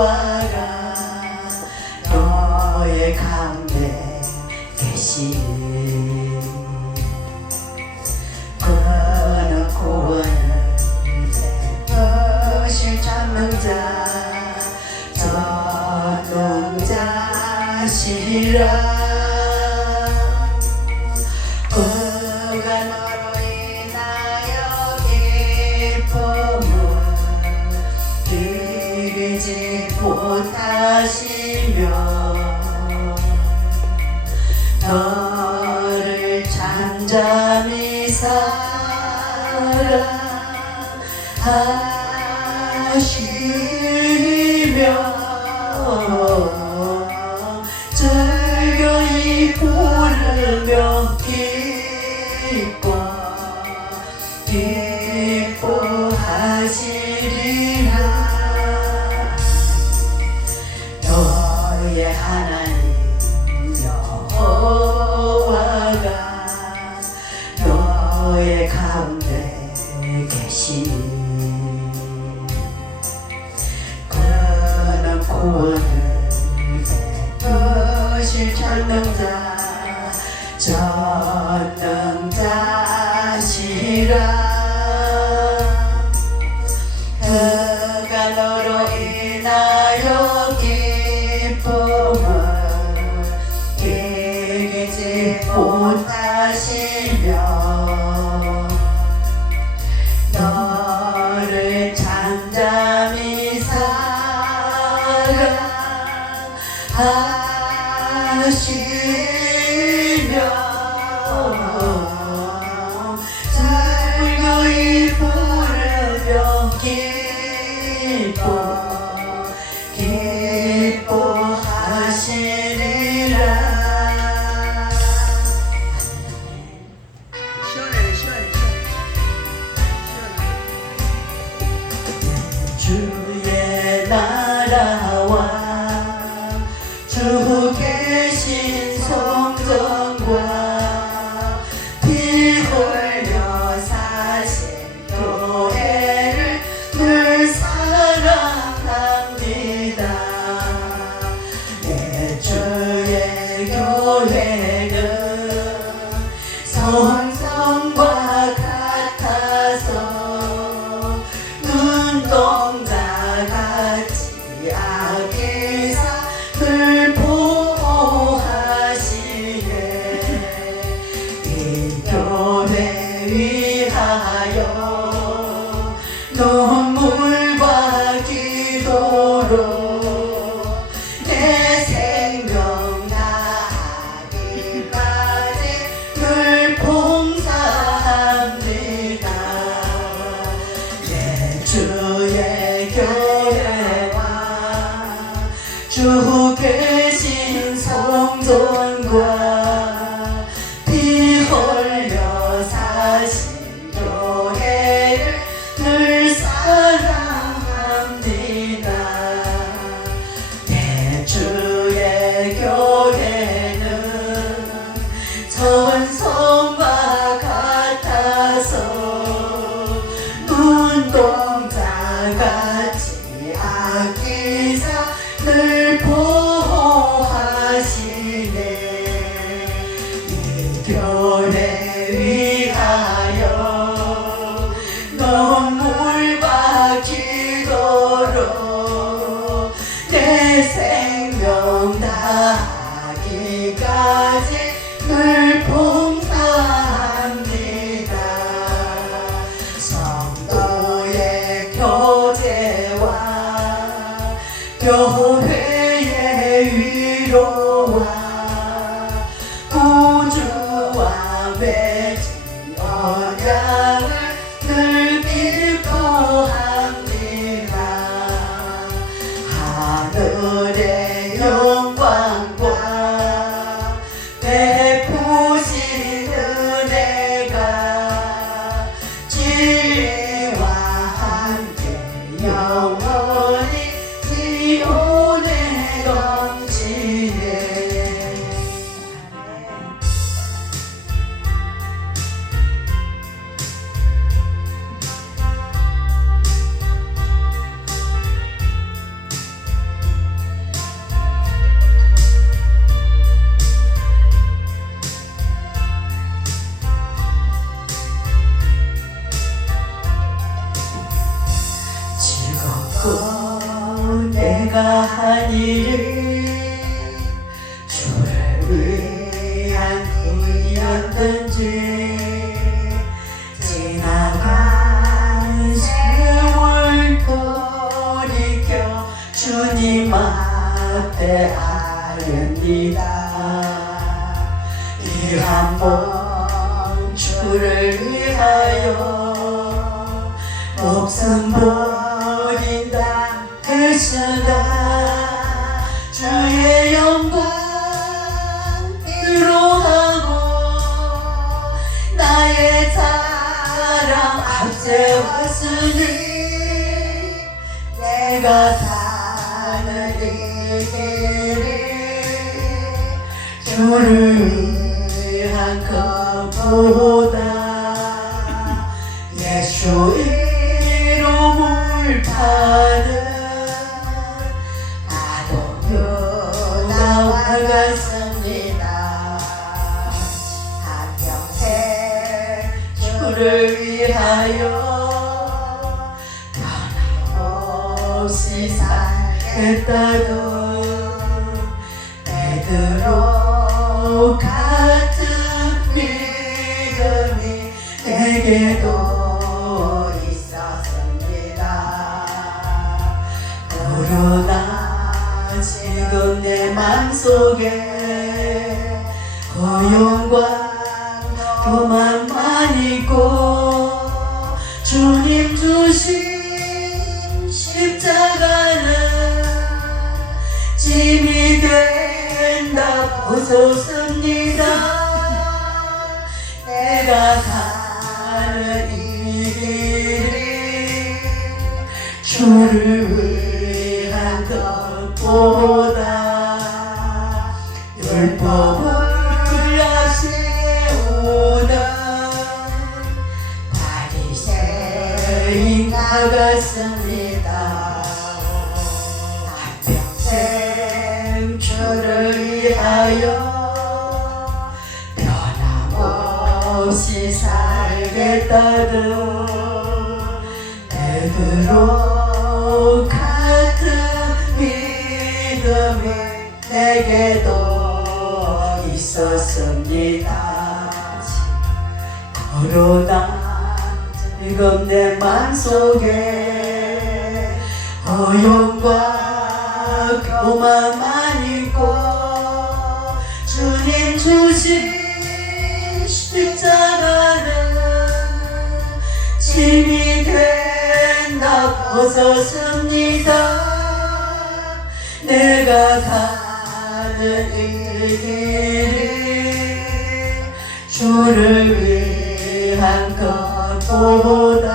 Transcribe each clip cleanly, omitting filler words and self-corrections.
여호와가 너의 가운데 계시니 그는 구원을 베푸실 전능자 전능자시라. 그가 너로 인하여 기쁨을 이기지 못하시며 너를 잠잠히 사랑하시며 즐거이 부르며 기뻐하시리라. 너의 하나님 여호와가 너의 가운데 계시니 그는 구원을 베푸실 전능자 전능자시라. 그가 너로 인하여 기쁨을 이기지 못하시며 너를 잠잠히 사랑하시며 즐거이 부르며 기뻐하시리라. 시원해. 주의 나라와 주 계신 성전과 피 흘려 사신 교회를 늘 사랑합니다. 내 주의 교회는 성성과 같아서 눈동자같이 아기사 늘 보호하시네. 이 교회 위하여 눈물과 기도로 내 생명 다하기까지 늘 봉사합니다. 내 주의 교회와 주 계신 성전과 피 흘려 사신 교회를 늘 사랑합니다. 내 주의 교회는 전성과 같아서 눈동자같이 아끼사 늘 보호하시네. 이 교회 위하여 눈물과 기도로 내 생명 다하기까지 늘 봉사합니다. 성도의 교제와 교회의 위로와 우주와 맺은 언약을 늘 기뻐합니다. 하늘의 영광과 베푸신 은혜가 진리와 함께 영원히 지오 믿고 내가 한 일을 주를 위한 일이었든지 지나간 세월 돌이켜 주님 앞에 아렵니다. 이 한 번 주를 위하여 목숨 버린다 했으나 주의 영광 위로하고 나의 자랑 앞세웠으니 내가 가는 이 길이 주를 위한 것보다 예수 이름을 파는 나와 같습니다. 한평생 주를 위하여 변함없이 살겠다던 베드로 같은 믿음이 내게도 있었습니다. 그러나 지금 내 맘속에 고용과 교만만 있고 주님 주신 십자가는 짐이 된다 벗었습니다. 내가 가는 이 길이 주를 위한 것보다 율법을 앞세우는 바리새인 같습니다. 한평생 주를 위하여 변함없이 살겠다던 베드로 같은 믿음이 내게도 있었습니다. 그러나 지금 내 맘속에 허용과 교만만 있고 주님 주신 십자가는 짐이 된다 벗었습니다. 내가 가는 이 길이 주를 위한 것보다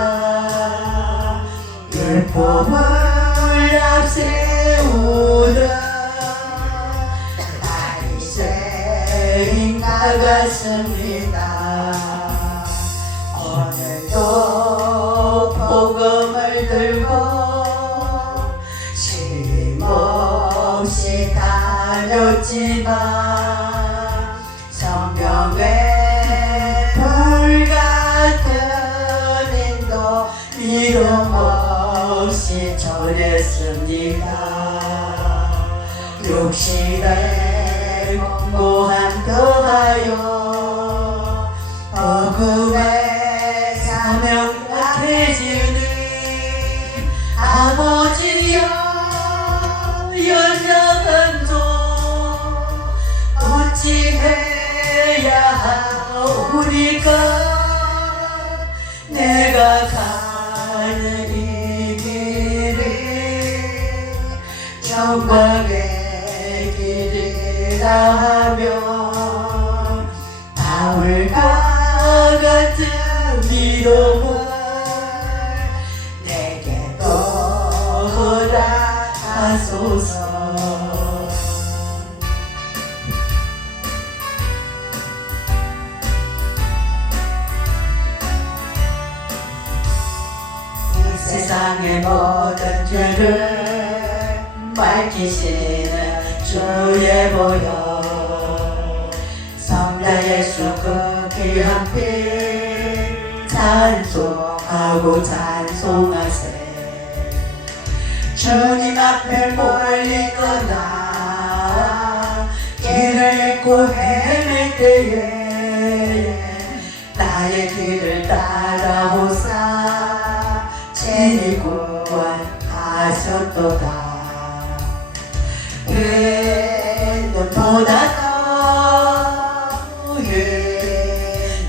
율법을 앞세우는 바리새인 같습니다. 오늘도 복음을 들고 쉼없이 다녔지만 성경에 불같은 인도 이름 없이 전했습니다. 육신의 공고함 더하여 복음의 사명 약해지는 아버지여 연약한 종 어찌해야 하오리까. 내가 가는 이 길이 영광의 길이라 하면 바울과 같은 믿음을 내게도 허락하소서. 세상의 모든 죄를 밝히시는 주의 보혈 성자 예수 그 귀한 피 찬송하고 찬송하세. 주님 앞에 멀리 떠나 길을 잃고 헤맬 때에 나의 길을 따라오사 친히 구원하셨도다. 눈보다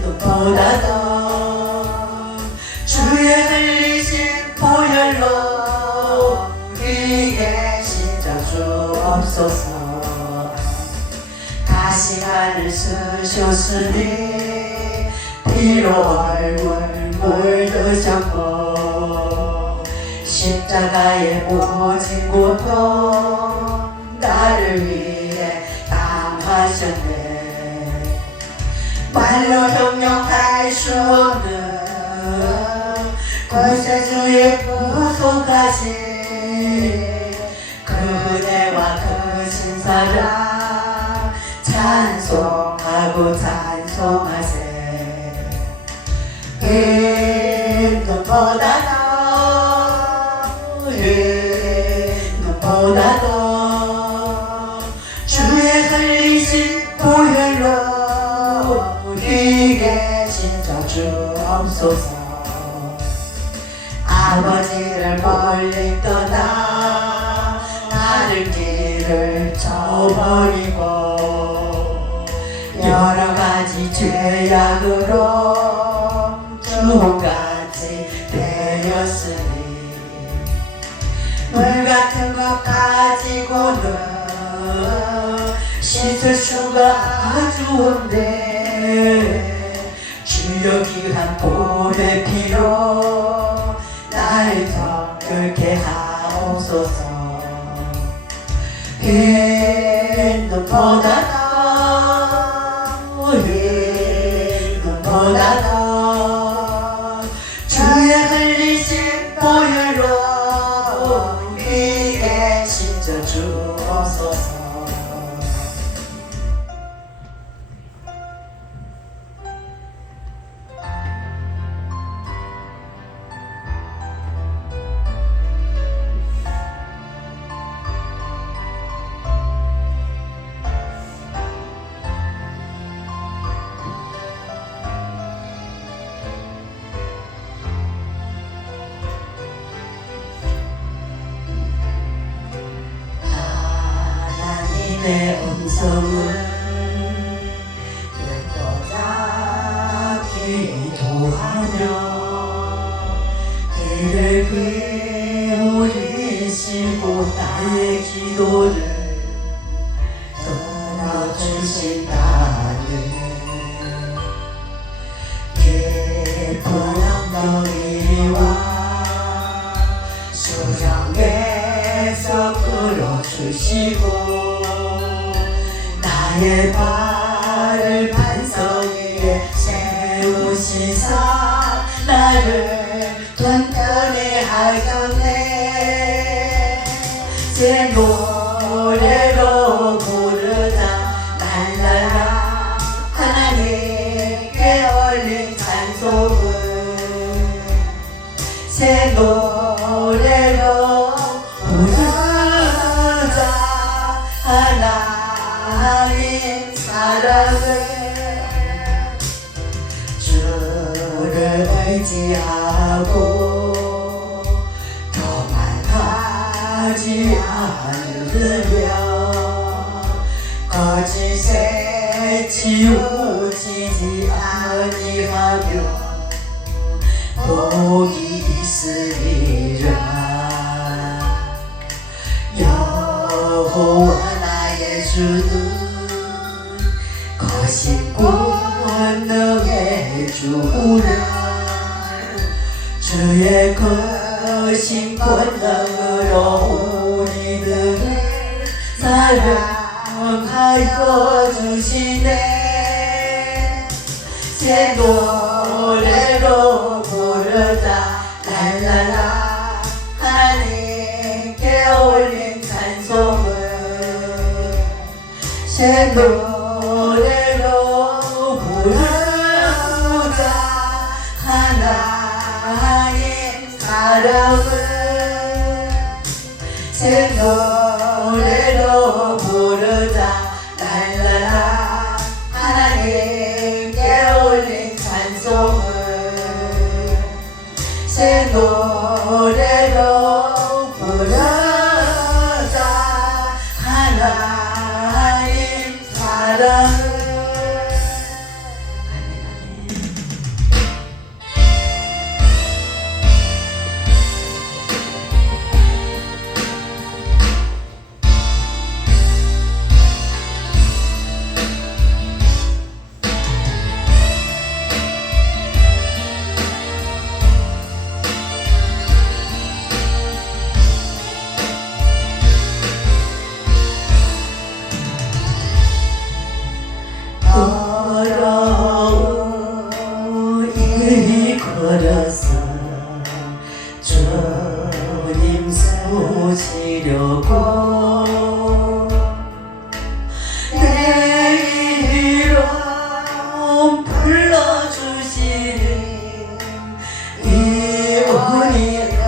눈보다 더 주의 흘리신 보혈로 우리에게 씻어 주옵소서. 가시관을 쓰셨으니 피로 얼굴 물드셨고 십자가의 모진 고통 나를 위해 당하셨네. 말로 형용할 수 없는 구세주의 구속하신 그 은혜와 그 신사랑 찬송하고 찬송하세. 눈보다 더 눈보다 더 주의 흘리신 보혈로 우리에게 씻어 주옵소서. 아버지를 멀리 떠나 다른 길을 저버리고 여러 가지 죄악으로 주홍같이 되었으니 물같은 것 가지고는 씻을 수가 아주 없네. 주여 귀한 봄의 피로 날 정결케 하옵소서. 흰 눈보다 더 흰 눈보다 더 주의 흘리신 보혈로 우리에게 씻어 주옵소서. 내 음성은 듣고자 기도하며 귀를 기울이시고 나의 기도를 들어주신다네. 깊은 엉덩이와 수정에서 끌어주시고 나의 발을 반석 위에 세우시사 나를 튼튼히 하셨네. 새 노래로 부르자 날라라 하나님께 올린 찬송을 새 노래로 부르자 하나님 사랑을. 주를 의지하고 교만하지 않으려 거짓에 치우치지 아니하며 복이 있으리라. 여호와 나의 주는 거신 권능의 주라. 주의 거신 권능으로 우리들을 사랑하여 주시네. 새 노래로 부르자 랄랄라 하나님께 올린 찬송을 새 노래로 부르자 하나님 사랑을. 새 노래로 부르자 랄라라 하나님께 올린 찬송을 새 노래로 부르자 하나님 사랑을 어려운 이 걸어서 주님 모시려고 내 이름 불러주시는 이 은혜인가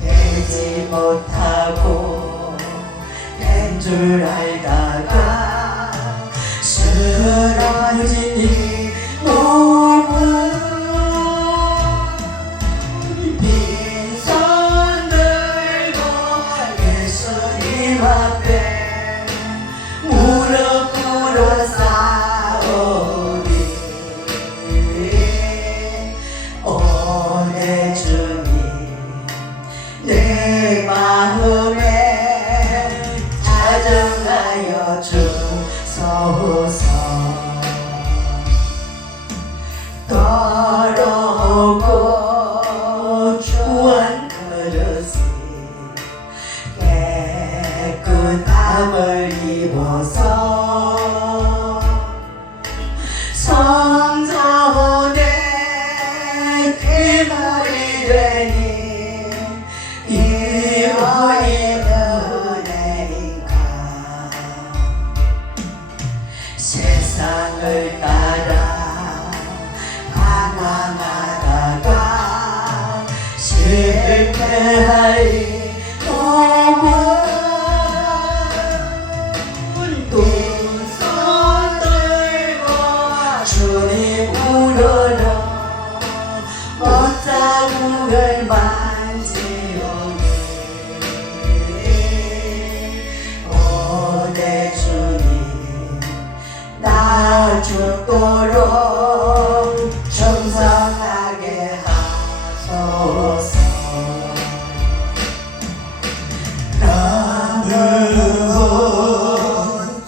되지 못하고 된 줄 알다가 쓰러진 이 몸은 빈손 들고 예수님 앞에 무릎 꿇어 싸우리 오 내 주님 내 마음에 찾아가여 주소서 더럽고 추한 그릇이 깨끗함을 입어서 성전에 기물이 되니 이와의 은혜인가 세상을 따라 방황하다가 실패하리 두 손 들고 주님 우러러 못자국을 만지오니 오 내 주님 나 죽도록 충성하게 하소서 나는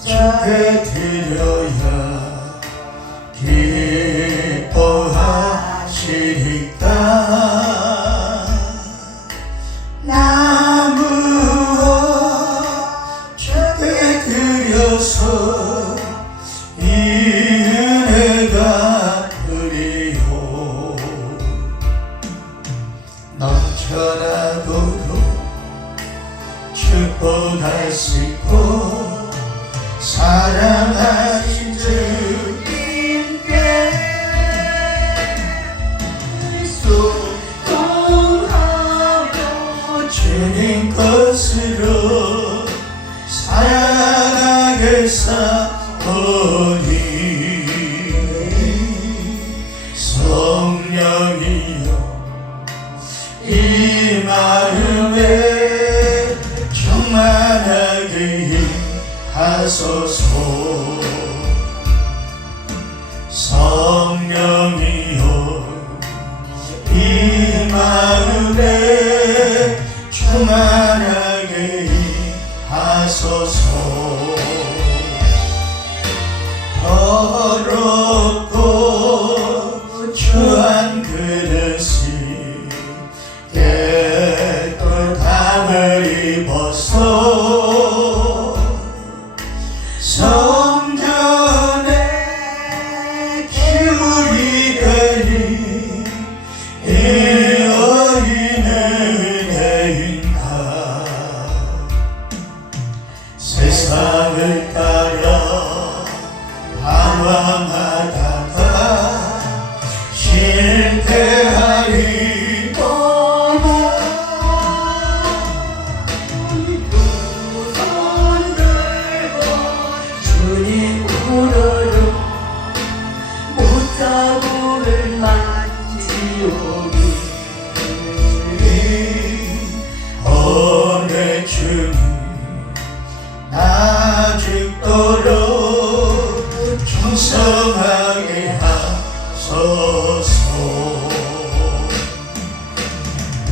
주께 드려야 기뻐하시리까 나무어 주께 드려서 이 은혜가 그리요 넘쳐나도록 축복하시고 사랑하신 주님께 순종하며 주님 것으로 사랑하게 사오니 성령이여 이 마음에 충만하게 하소서 성령이여 이 마음에 충만하게 하소서 더럽고 추한 그릇이 깨끗함을 입어서 성전에 기울이 되니 이 어린의 은혜인가 세상을 따라 방황하다가 실패하리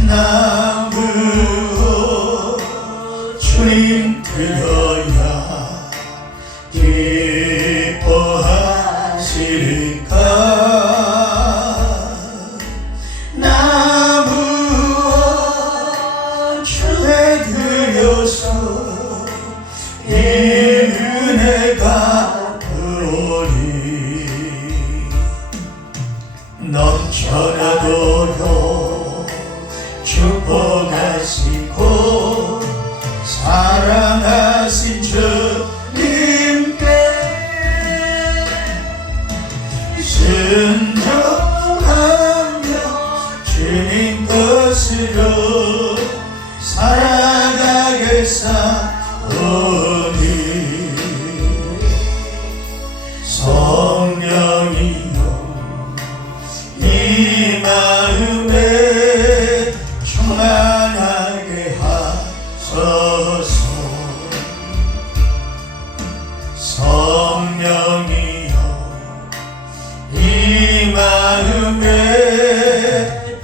나무 주님 드려야 기뻐하실까. 나무 주에 드려서 이 은혜가 그오니 넘쳐나도록 축복하시고 사랑하신 주님께 순종하며 주님 것으로 살아가겠사오니 성령이여 이 마음에 충만하게 하소서. 성령이여 이 마음에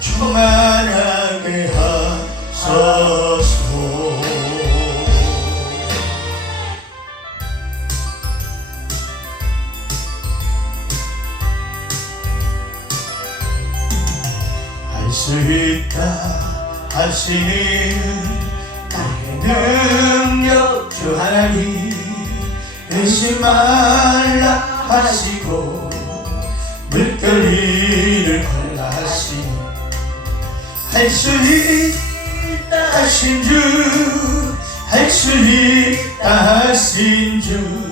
충만하게 하소서. 할 수 있다 하시는 나의 능력 주 하나님 의심 말라 하시고 물결 위를 걸라 하시니 할 수 있다 하신 주 할 수 있다 하신 주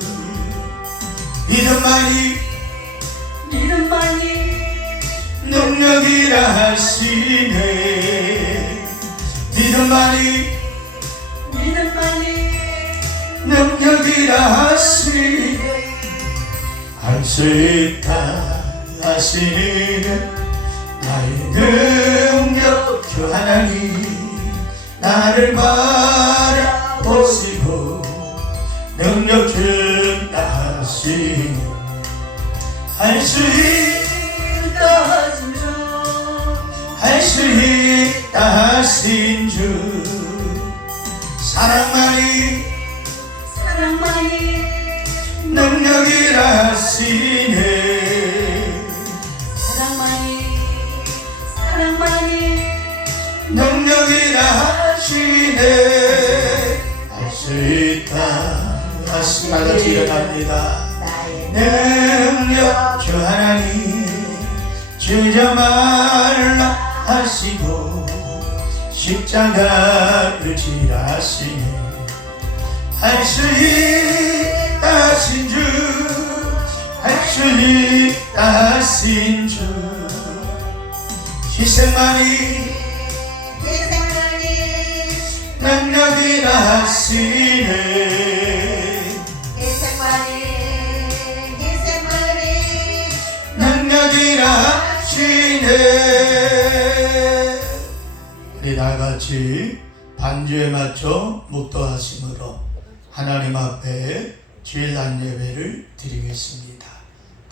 믿음만이 능력이라 하시네. 믿음만이 능력이라 하시네. 할 수 있다 하시는 나의 능력 주 하나님 나를 바라보시고 능력 준다 하시네. 할 수 있다 하신 주 할 수 있다 하신 주 사랑만이 능력이라 하시네. 사랑만이 능력이라 하시네. 할 수 있다 하시니 같이 일어납니다. 나의 능력 주 하나님 주저 말라 하시고 십자가를 지라 하시니 할 수 있다 하신 주 할 수 있다 하신 주 희생만이 능력이라 하시네. 능력이라 하시네. 우리 다같이 반주에 맞춰 묵도하심으로 하나님 앞에 주일날 예배를 드리겠습니다.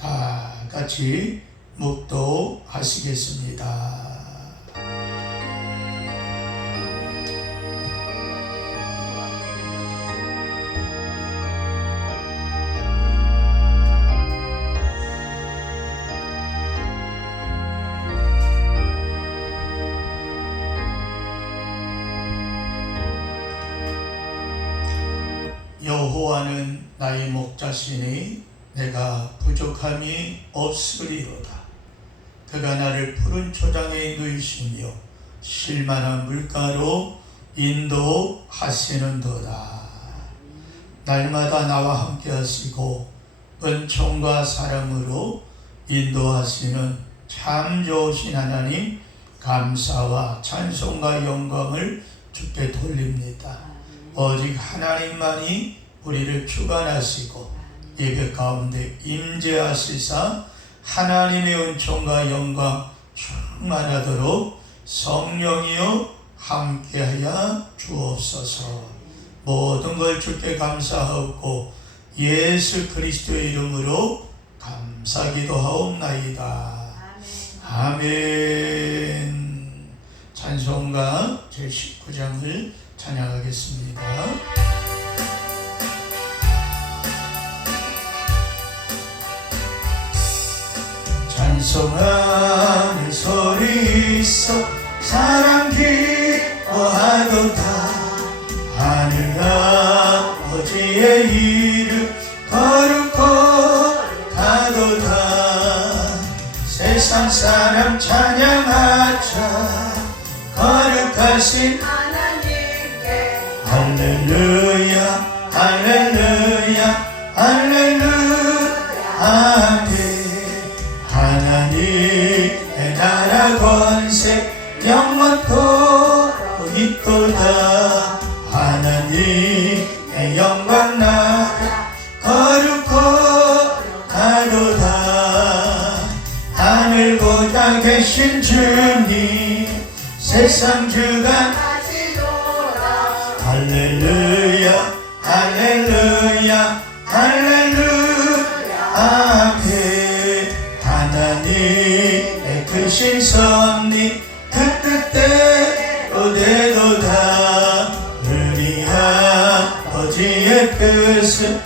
다 같이 묵도하시겠습니다. 여호와는 나의 목자시니 내가 부족함이 없으리로다. 그가 나를 푸른 초장에 누이시며 쉴만한 물가로 인도하시는도다. 날마다 나와 함께 하시고 은총과 사랑으로 인도하시는 참 좋으신 하나님 감사와 찬송과 영광을 주께 돌립니다. 오직 하나님만이 우리를 주관하시고 예배 가운데 임재하시사 하나님의 은총과 영광 충만하도록 성령이여 함께하여 주옵소서. 모든 걸 주께 감사하고 예수 그리스도의 이름으로 감사기도하옵나이다. 아멘. 찬송가 하늘 소리 있어 사랑 기뻐하도다. 하늘 아버지의 이름 거룩하도다. 세상 사람 찬양하자 거룩하신 하나님께 할렐루야 할렐루야 할렐루야 아멘. 하나님의 나라 권세 영원토록 있도다. 하나님의 영광 나라 거룩하도다. 하늘 보좌 계신 주님 세상 주간 하시도다. 할렐루야 할렐루야 할렐루야 아멘. 하나님의 크신 섭리 그 뜻대로 되도다. 우리 아버지의 뜻은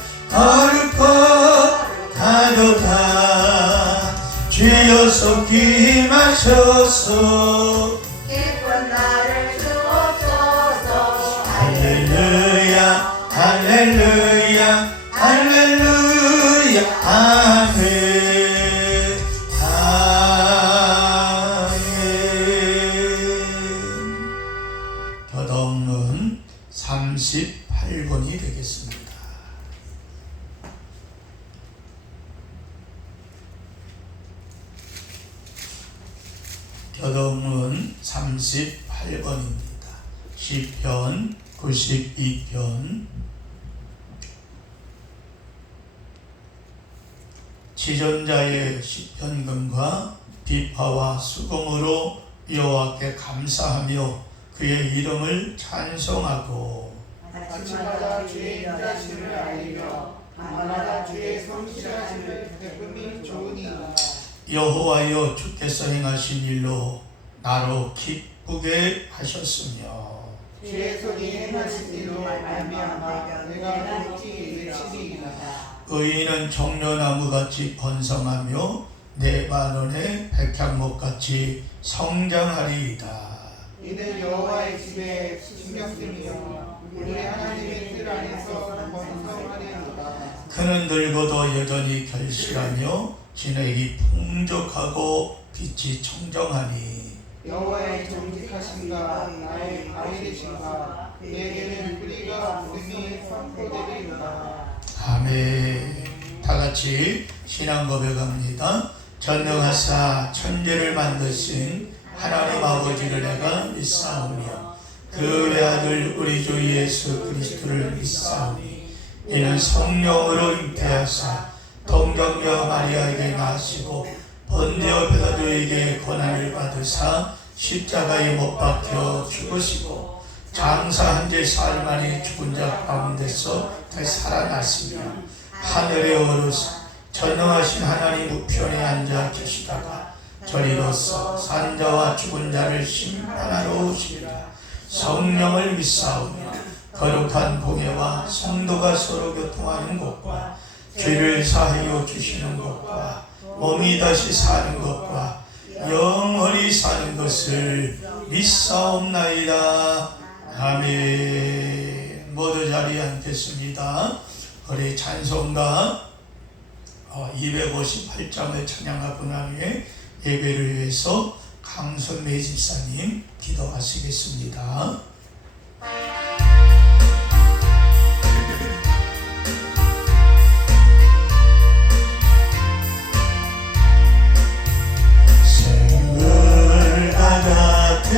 거룩하도다. 주여 속히 임하소서. 기쁜 나를 주옵소서. 할렐루야 할렐루야 할렐루야 아멘 아멘. 교동문 38번이 되겠습니다. 교동문 38번입니다. 시편 92편. 지존자의 시편금과 비파와 수금으로 여호와께 감사하며 그의 이름을 찬송하고 아침마다 주의 인자심을 알리며 밤마다 주의 성실하심을 베품이 좋으니. 여호와여 주께서 행하신 일로 나로 기쁘게 하셨으며 주의 손이 행하신 일로 말미암아 내가 높이 외치리이다. 의인은 종려나무같이 번성하며 내 발원의 백향목같이 성장하리이다. 이는 여호와의 집에 신경쓰며 우리 하나님의 뜰 안에서 번성하리로다. 그는 늙어도 여전히 결실하며 진액이 풍족하고 빛이 청정하니 여호와의 정직하신가 나의 아이리신가 내게는 뿌리가 부름이 선포되리로다. 아멘. 다같이 신앙 고백합니다. 전능하사 천지를 만드신 하나님 아버지를 내가 믿사오며 그 외아들 우리 주 예수 그리스도를 믿사오니 이는 성령으로 잉태하사 동정녀 마리아에게 나시고 본디오 빌라도에게 고난을 받으사 십자가에 못 박혀 죽으시고 장사한 지 사흘 만에 죽은 자 가운데서 다시 살아났으며 하늘에 오르사 전능하신 하나님 우편에 앉아 계시다가 저리로서 산 자와 죽은 자를 심판하러 오시리라. 성령을 믿사오며 거룩한 공예와 성도가 서로 교통하는 것과 죄를 사하여 주시는 것과 몸이 다시 사는 것과 영원히 사는 것을 믿사옵나이다. 아멘. 모두 자리에 앉겠습니다. 우리 찬송가 258장을 찬양하고 난 후에 예배를 위해서 강선매 집사님 기도하시겠습니다. 생물과 같은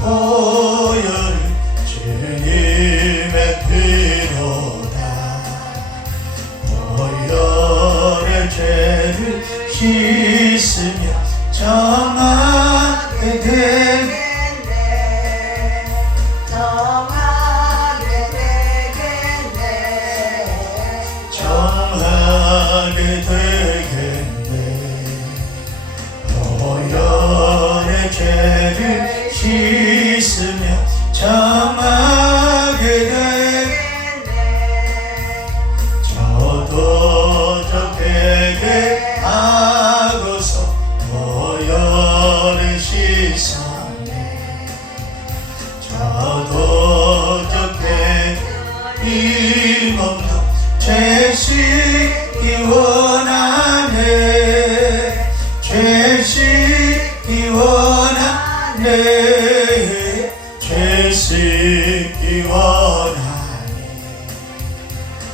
보혈은 주님의 피로다. 보혈의 죄를 씻으며 정하게 되겠네. 정하게 되겠네. 정하게 되겠네. 보혈의 죄를 씻으며 정하게 되겠네. 저도 적에게 하고서 내 죄 씻기 원하네.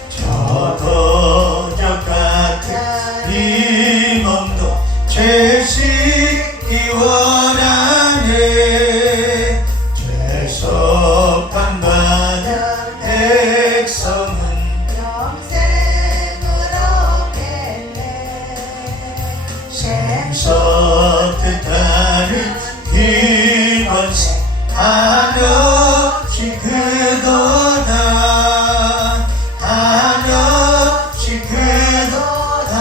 저 도적 같은 이 몸도 죄 씻기 원하네. 죄속함 받은 백성은 영생을 얻겠네. 샘솟듯 하는 기권세 한없이 그도다. 한없이 그도다.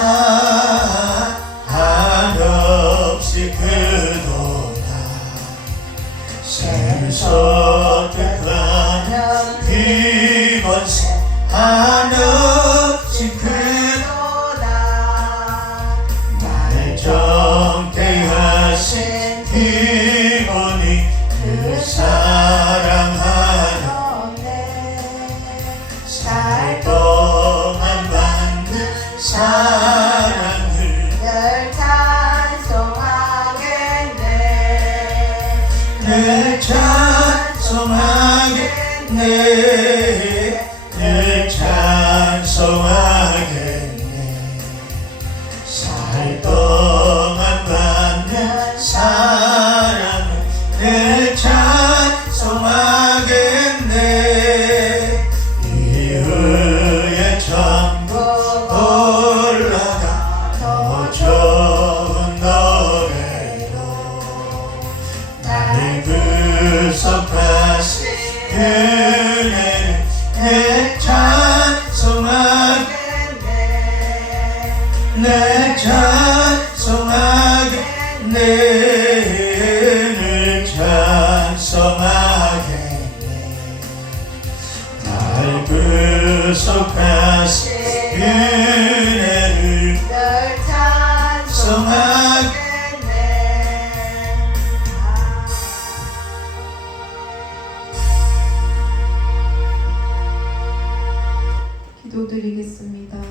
한없이 그도다. 샘솟듯 하는 기권세 한없이 그도다. 날 정케 하신 기본이 그 사랑하는 살 동안 받는 사랑을 늘 찬송하겠네. 늘 찬송하겠네. 늘 찬송하겠네. 살 동안 받는 사랑을 늘 찬송하겠네. 이후에 전부 올라가 더 좋은 노래로 날 구속하신 은혜를 늘 찬송하겠네. 늘 찬송하겠네. 늘 찬송하겠네. 날 구속하신 은혜를 늘 찬송하겠네. 기도드리겠습니다.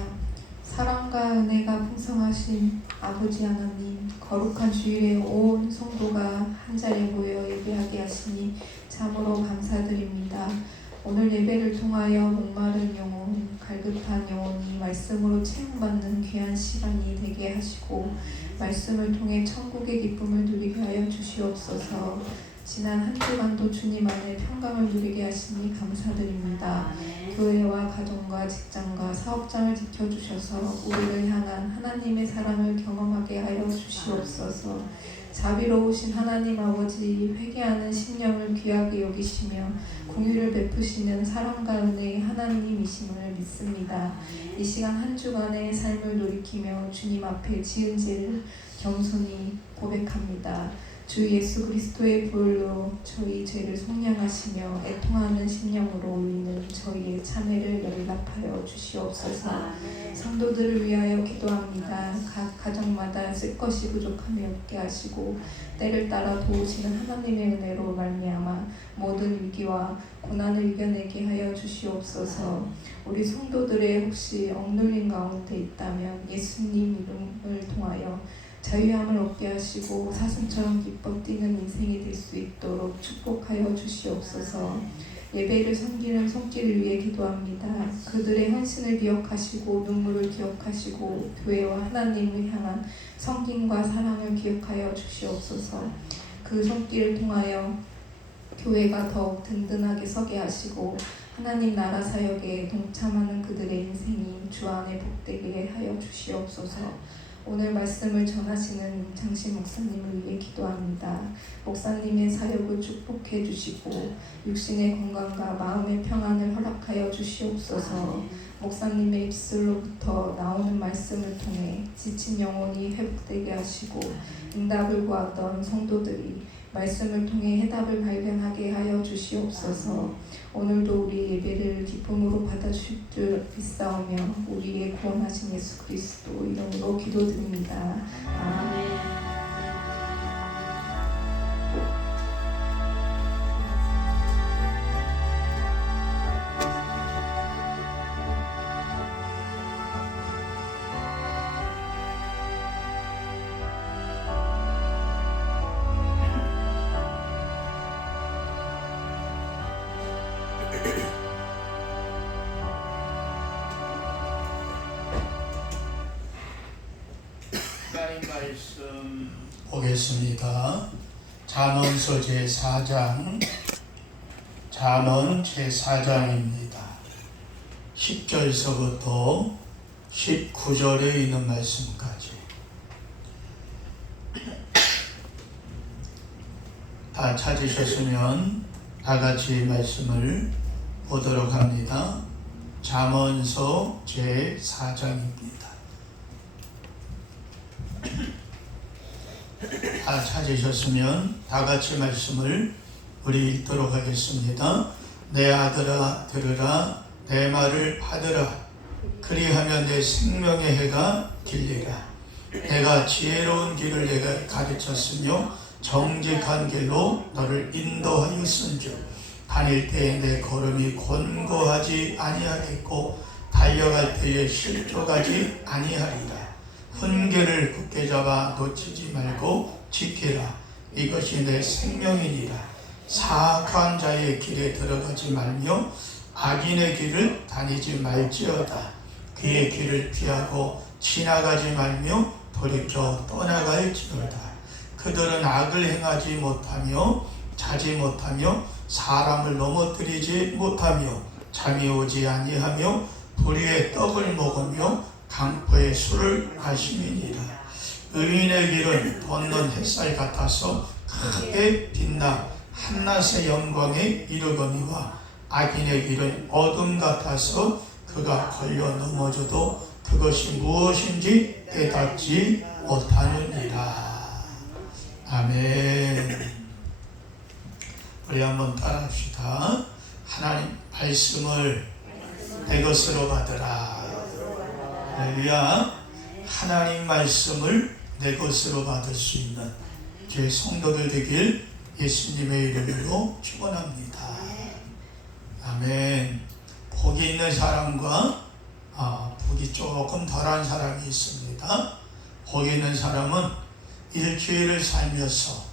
사랑과 은혜가 풍성하신 아버지 하나님, 거룩한 주일에 온 성도가 한자리에 모여 예배하게 하시니 참으로 감사드립니다. 오늘 예배를 통하여 목마른 영혼, 갈급한 영혼이 말씀으로 채움받는 귀한 시간이 되게 하시고 말씀을 통해 천국의 기쁨을 누리게 하여 주시옵소서. 지난 한 주간도 주님 안에 평강을 누리게 하시니 감사드립니다. 교회와 가정과 직장과 사업장을 지켜주셔서 우리를 향한 하나님의 사랑을 경험하게 하여 주시옵소서. 자비로우신 하나님 아버지, 회개하는 심령을 귀하게 여기시며 공유를 베푸시는 사랑과 은혜의 하나님이심을 믿습니다. 이 시간 한 주간의 삶을 돌이키며 주님 앞에 지은 죄를 겸손히 고백합니다. 주 예수 그리스도의 보혈로 저희 죄를 속량하시며 애통하는 심령으로 올리는 저희의 참회를 연락하여 주시옵소서. 성도들을 위하여 기도합니다. 각 가정마다 쓸 것이 부족함이 없게 하시고 때를 따라 도우시는 하나님의 은혜로 말미암아 모든 위기와 고난을 이겨내게 하여 주시옵소서. 우리 성도들의 혹시 억눌린 가운데 있다면 예수님 이름을 통하여 자유함을 얻게 하시고 사슴처럼 기뻐 뛰는 인생이 될 수 있도록 축복하여 주시옵소서. 예배를 섬기는 손길을 위해 기도합니다. 그들의 헌신을 기억하시고 눈물을 기억하시고 교회와 하나님을 향한 섬김과 사랑을 기억하여 주시옵소서. 그 손길을 통하여 교회가 더욱 든든하게 서게 하시고 하나님 나라 사역에 동참하는 그들의 인생이 주 안에 복되게 하여 주시옵소서. 오늘 말씀을 전하시는 장신 목사님을 위해 기도합니다. 목사님의 사역을 축복해 주시고 육신의 건강과 마음의 평안을 허락하여 주시옵소서. 목사님의 입술로부터 나오는 말씀을 통해 지친 영혼이 회복되게 하시고 응답을 구하던 성도들이 말씀을 통해 해답을 발견하게 하여 주시옵소서. 오늘도 우리 예배를 기쁨으로 받아주실 줄 믿사오며 우리의 구원하신 예수 그리스도 이름으로 기도드립니다. 아멘. 보겠습니다. 잠언서 제4장, 잠언 제4장입니다. 10절서부터 19절에 있는 말씀까지 다 찾으셨으면 다 같이 말씀을 보도록 합니다. 잠언서 제4장입니다. 다 찾으셨으면 다 같이 말씀을 우리 읽도록 하겠습니다. 내 아들아 들으라, 내 말을 받으라. 그리하면 내 생명의 해가 길리라. 내가 지혜로운 길을 내가 가르쳤으며 정직한 길로 너를 인도하였은즉 다닐 때에 내 걸음이 곤고하지 아니하겠고 달려갈 때에 실족하지 아니하리라. 훈계를 굳게 잡아 놓치지 말고 지키라. 이것이 내 생명이니라. 사악한 자의 길에 들어가지 말며 악인의 길을 다니지 말지어다. 그의 길을 피하고 지나가지 말며 돌이켜 떠나갈지어다. 그들은 악을 행하지 못하며 자지 못하며 사람을 넘어뜨리지 못하며 잠이 오지 아니하며 불의의 떡을 먹으며 강포의 술을 마심이니라. 의인의 길은 돋는 햇살 같아서 크게 빛나 한낮의 영광에 이르거니와 악인의 길은 어둠 같아서 그가 걸려 넘어져도 그것이 무엇인지 깨닫지 못하느니라. 아멘. 우리 한번 따라합시다. 하나님 말씀을 내 것으로 받으라. 할렐루야. 하나님 말씀을 내 것으로 받을 수 있는 제 성도들 되길 예수님의 이름으로 축원합니다. 아멘. 복이 있는 사람과 복이 조금 덜한 사람이 있습니다. 복이 있는 사람은 일주일을 살면서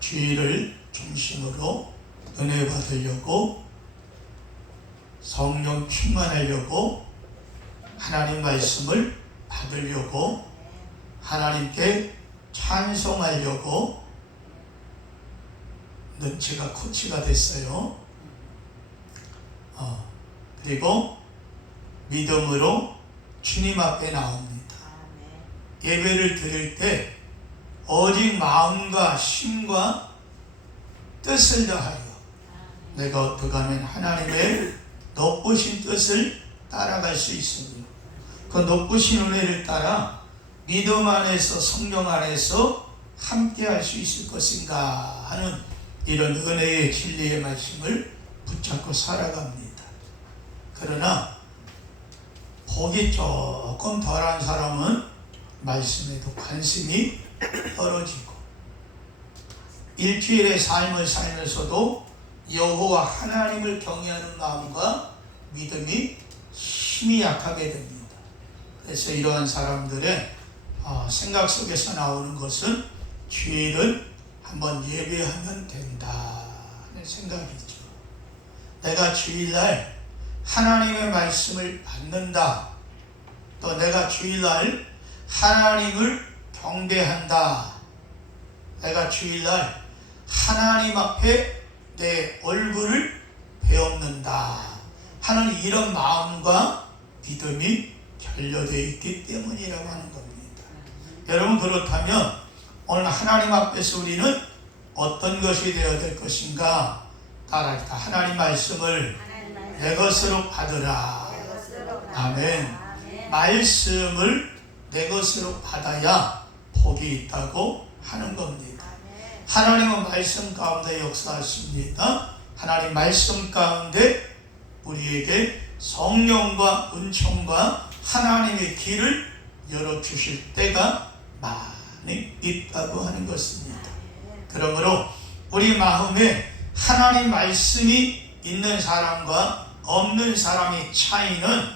주일을 중심으로 은혜 받으려고 성령 충만하려고 하나님 말씀을 받으려고 하나님께 찬송하려고 눈치가 코치가 됐어요. 그리고 믿음으로 주님 앞에 나옵니다. 예배를 드릴 때 오직 마음과 심과 뜻을 다하여 내가 어떻게 하면 하나님의 높으신 뜻을 따라갈 수 있으며 그 높으신 은혜를 따라 믿음 안에서 성령 안에서 함께 할 수 있을 것인가 하는 이런 은혜의 진리의 말씀을 붙잡고 살아갑니다. 그러나 복이 조금 덜한 사람은 말씀에도 관심이 떨어지고 일주일의 삶을 살면서도 여호와 하나님을 경외하는 마음과 믿음이 힘이 약하게 됩니다. 그래서 이러한 사람들의 생각 속에서 나오는 것은 주일은 한번 예배하면 된다 하는 생각이죠. 내가 주일날 하나님의 말씀을 받는다. 또 내가 주일날 하나님을 경배한다. 내가 주일날 하나님 앞에 내 얼굴을 베옵는다 하는 이런 마음과 믿음이 결여되어 있기 때문이라고 하는 겁니다. 여러분, 그렇다면 오늘 하나님 앞에서 우리는 어떤 것이 되어야 될 것인가? 따라합시다. 하나님 말씀을 내 것으로 받으라. 아멘. 말씀을 내 것으로 받아야 복이 있다고 하는 겁니다. 하나님은 말씀 가운데 역사하십니다. 하나님 말씀 가운데 우리에게 성령과 은총과 하나님의 길을 열어주실 때가 많이 있다고 하는 것입니다. 그러므로 우리 마음에 하나님 말씀이 있는 사람과 없는 사람의 차이는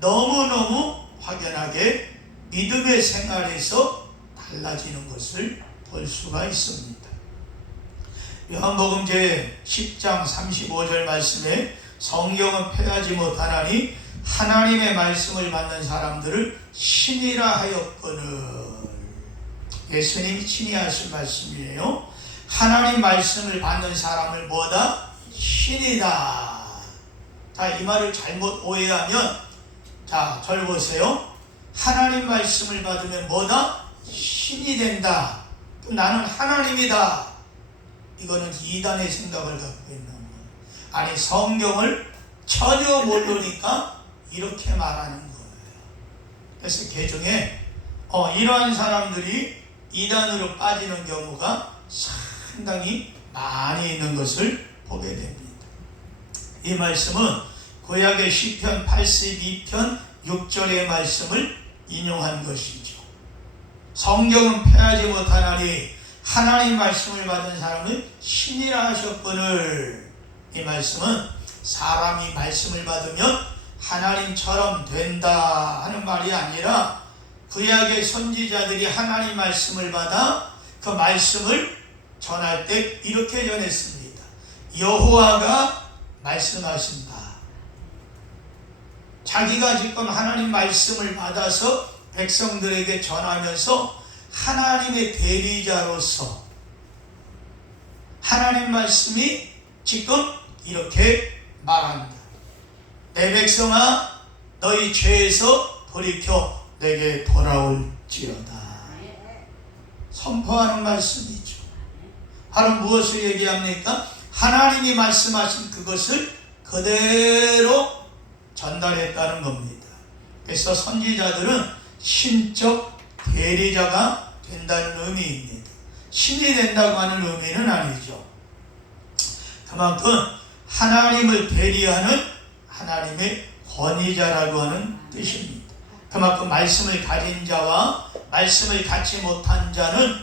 너무너무 확연하게 믿음의 생활에서 달라지는 것을 볼 수가 있습니다. 요한복음 제10장 35절 말씀에 성경은 패하지 못하나니 하나님의 말씀을 받는 사람들을 신이라 하였거늘. 예수님이 친히 하신 말씀이에요. 하나님 말씀을 받는 사람을 뭐다? 신이다. 자, 이 말을 잘못 오해하면, 자, 저를 보세요. 하나님 말씀을 받으면 뭐다? 신이 된다. 나는 하나님이다. 이거는 이단의 생각을 갖고 있는 거예요. 아니, 성경을 전혀 모르니까 이렇게 말하는 거예요. 그래서 개중에 이러한 사람들이 이단으로 빠지는 경우가 상당히 많이 있는 것을 보게 됩니다. 이 말씀은 구약의 시편 82편 6절의 말씀을 인용한 것이죠. 성경은 패하지 못하나니 하나님 말씀을 받은 사람은 신이라 하셨거늘. 이 말씀은 사람이 말씀을 받으면 하나님처럼 된다 하는 말이 아니라 구약의 선지자들이 하나님 말씀을 받아 그 말씀을 전할 때 이렇게 전했습니다. 여호와가 말씀하신다. 자기가 지금 하나님 말씀을 받아서 백성들에게 전하면서 하나님의 대리자로서 하나님 말씀이 지금 이렇게 말합니다. 내 백성아, 너희 죄에서 돌이켜 내게 돌아올지어다. 선포하는 말씀이죠. 바로 무엇을 얘기합니까? 하나님이 말씀하신 그것을 그대로 전달했다는 겁니다. 그래서 선지자들은 신적 대리자가 된다는 의미입니다. 신이 된다고 하는 의미는 아니죠. 그만큼 하나님을 대리하는 하나님의 권위자라고 하는 뜻입니다. 그만큼 말씀을 가진 자와 말씀을 갖지 못한 자는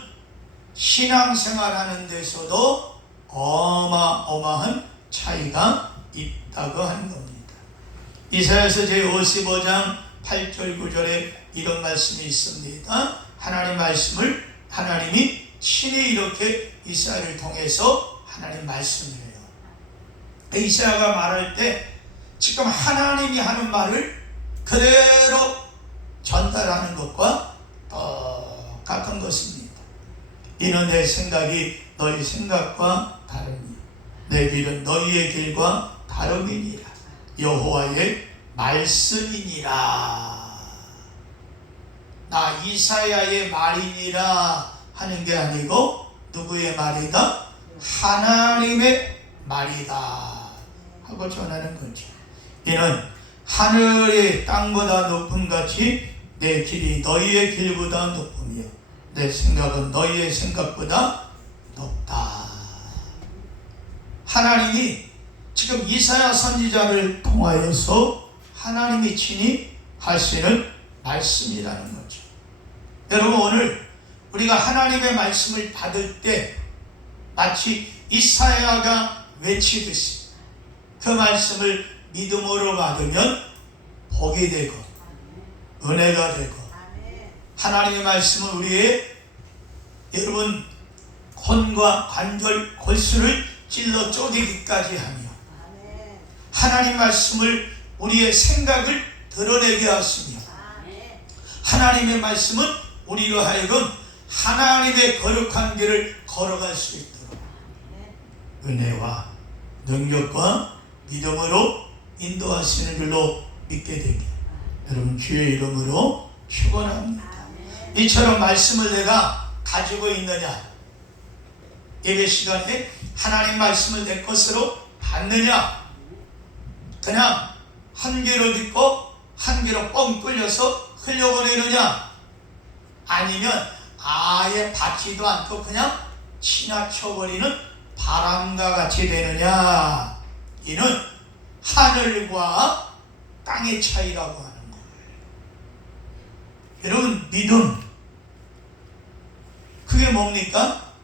신앙생활하는 데서도 어마어마한 차이가 있다고 하는 겁니다. 이사야서 제55장 8절 9절에 이런 말씀이 있습니다. 하나님 말씀을 하나님이 친히 이렇게 이사야를 통해서 하나님 말씀을 해요. 이사야가 말할 때 지금 하나님이 하는 말을 그대로 전달하는 것과 똑같은 것입니다. 이는 내 생각이 너희 생각과 다르니 내 길은 너희의 길과 다름이니라. 여호와의 말씀이니라. 나 이사야의 말이니라 하는 게 아니고 누구의 말이다? 하나님의 말이다 하고 전하는 거죠. 이는 하늘이 땅보다 높음 같이 내 길이 너희의 길보다 높으며 내 생각은 너희의 생각보다 높다. 하나님이 지금 이사야 선지자를 통하여서 하나님이 친히 하시는 말씀이라는 거죠. 여러분, 오늘 우리가 하나님의 말씀을 받을 때 마치 이사야가 외치듯이 그 말씀을 믿음으로 받으면 복이 되고 은혜가 되고 하나님의 말씀은 우리의 여러분 혼과 관절 골수를 찔러 쪼개기까지 하며 하나님 말씀을 우리의 생각을 드러내게 하시며 하나님의 말씀은 우리로 하여금 하나님의 거룩한 길을 걸어갈 수 있도록 은혜와 능력과 믿음으로 인도하시는 줄로 믿게 되게 여러분 주의 이름으로 축원합니다. 이처럼 말씀을 내가 가지고 있느냐, 예배 시간에 하나님 말씀을 내 것으로 받느냐, 그냥 한 귀로 듣고 한 귀로 뻥 뚫려서 흘려보내느냐, 아니면 아예 받지도 않고 그냥 지나쳐버리는 바람과 같이 되느냐, 이는 하늘과 땅의 차이라고 하는 거예요. 여러분, 믿음, 그게 뭡니까?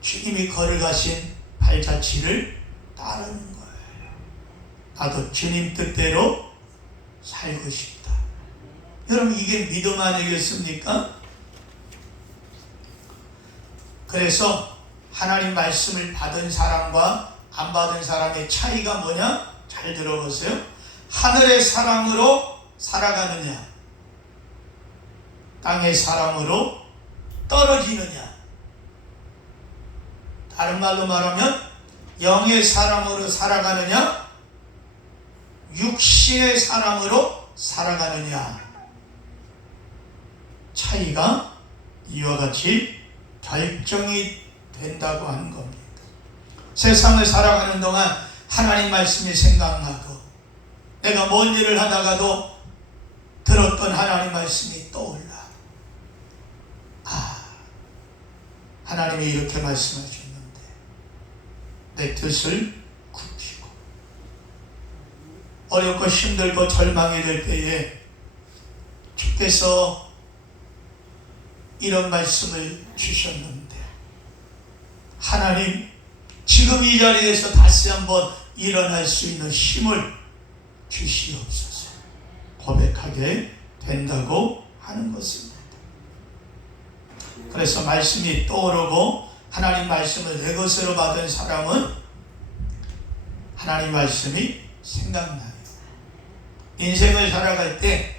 주님이 걸어가신 발자취를 따르는 거예요. 나도 주님 뜻대로 살고 싶다. 여러분, 이게 믿음 아니겠습니까? 그래서 하나님 말씀을 받은 사람과 안 받은 사람의 차이가 뭐냐? 잘 들어보세요. 하늘의 사람으로 살아가느냐, 땅의 사람으로 떨어지느냐? 다른 말로 말하면 영의 사람으로 살아가느냐? 육신의 사람으로 살아가느냐? 차이가 이와 같이 결정이 된다고 하는 겁니다. 세상을 살아가는 동안 하나님 말씀이 생각나고 내가 뭔 일을 하다가도 들었던 하나님 말씀이 떠올라. 하나님이 이렇게 말씀하셨는데 내 뜻을 굽히고 어렵고 힘들고 절망이 될 때에 주께서 이런 말씀을 주셨는데 하나님 지금 이 자리에서 다시 한번 일어날 수 있는 힘을 주시옵소서 고백하게 된다고 하는 것입니다. 그래서 말씀이 떠오르고 하나님 말씀을 내 것으로 받은 사람은 하나님 말씀이 생각나요. 인생을 살아갈 때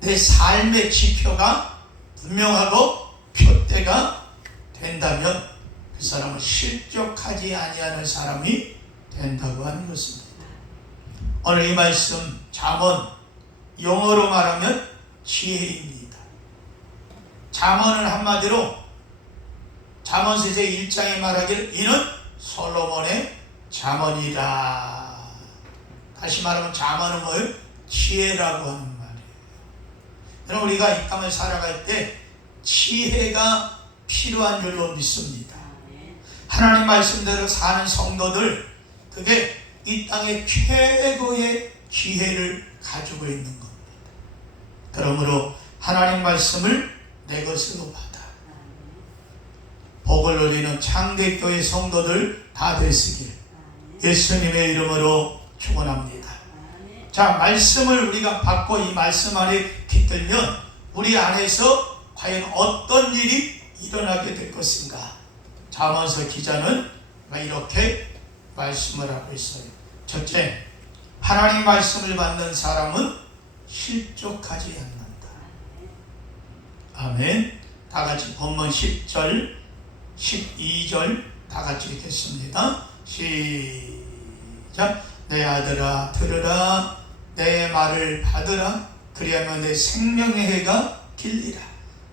내 삶의 지표가 분명하고 표대가 된다면 그 사람은 실족하지 아니하는 사람이 된다고 하는 것입니다. 오늘 이 말씀 잠언 영어로 말하면 지혜입니다. 잠언은 한마디로 잠언서 1장에 말하기를 이는 솔로몬의 잠언이다. 다시 말하면 잠언은 뭐예요? 지혜라고 하는 말이에요. 여러분 우리가 이 땅을 살아갈 때 지혜가 필요한 줄로 믿습니다. 하나님 말씀대로 사는 성도들 그게 이 땅의 최고의 지혜를 가지고 있는 겁니다. 그러므로 하나님 말씀을 내 것으로 받아 복을 누리는 창대교회 성도들 다 되시길 예수님의 이름으로 축원합니다. 자, 말씀을 우리가 받고 이 말씀 안에 깃들면 우리 안에서 과연 어떤 일이 일어나게 될 것인가? 잠언서 기자는 이렇게 말씀을 하고 있어요. 첫째, 하나님 말씀을 받는 사람은 실족하지 않는다. 아멘. 다 같이 본문 10절, 12절 다 같이 읽겠습니다. 시작. 내 아들아 들으라, 내 말을 받으라. 그리하면 내 생명의 해가 길리라.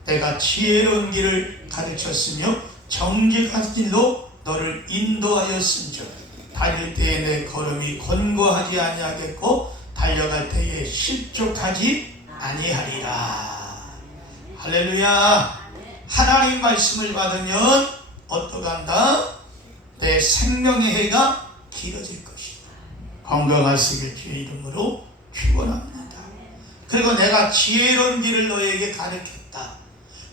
내가 지혜로운 길을 가르쳤으며 정직한 길로 너를 인도하였은즉 달릴 때에 내 걸음이 곤고하지 아니하겠고 달려갈 때에 실족하지 아니하리라. 할렐루야. 하나님 말씀을 받으면 어떡한다? 내 생명의 해가 길어질 것이다. 건강하시길 주의 이름으로 축원합니다. 그리고 내가 지혜로운 길을 너에게 가르쳤다.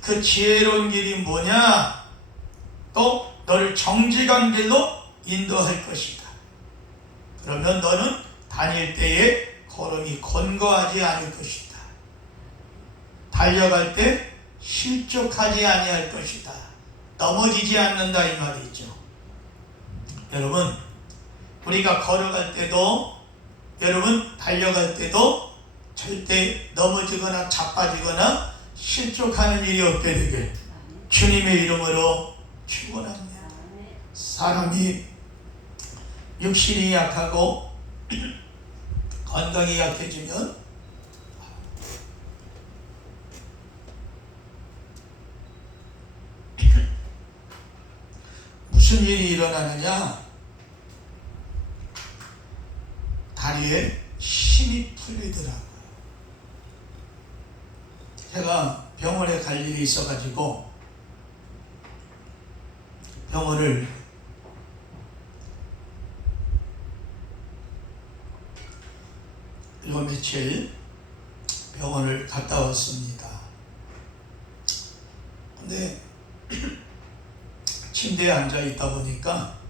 그 지혜로운 길이 뭐냐? 또 너를 정직한 길로 인도할 것이다. 그러면 너는 다닐 때에 걸음이 곤고하지 않을 것이다. 달려갈 때 실족하지 아니할 것이다. 넘어지지 않는다 이 말이죠. 여러분 우리가 걸어갈 때도 여러분 달려갈 때도 절대 넘어지거나 자빠지거나 실족하는 일이 없게 되길 주님의 이름으로 축원합니다. 사람이 육신이 약하고 건강이 약해지면 무슨 일이 일어나느냐? 다리에 힘이 풀리더라고요. 제가 병원에 갈 일이 있어가지고 병원을 요 며칠 병원을 갔다 왔습니다. 근데 침대에 앉아 있다 보니까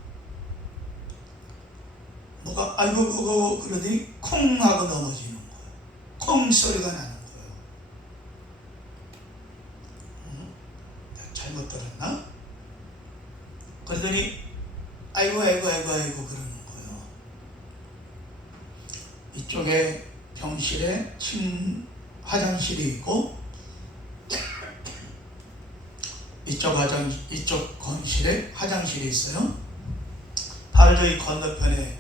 뭐가 아이고 그러더니 콩 하고 넘어지는 거예요. 콩 소리가 나는 거예요. 잘못 들었나? 그러더니 아이고 그러는 거예요. 이쪽에 병실에 화장실이 있고 이쪽 건실에 화장실이 있어요. 바로 저희 건너편에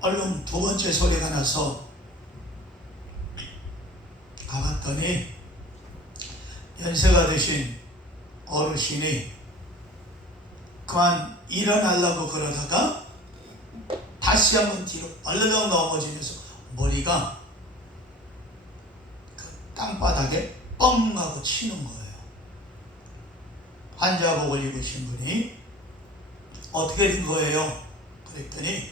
얼른 두 번째 소리가 나서 가봤더니 연세가 드신 어르신이 그만 일어나려고 그러다가 다시 한번 뒤로 얼르덩 넘어지면서 머리가 그 땅바닥에 뻥 하고 치는 거예요. 환자복을 입으신 분이 어떻게 된 거예요? 그랬더니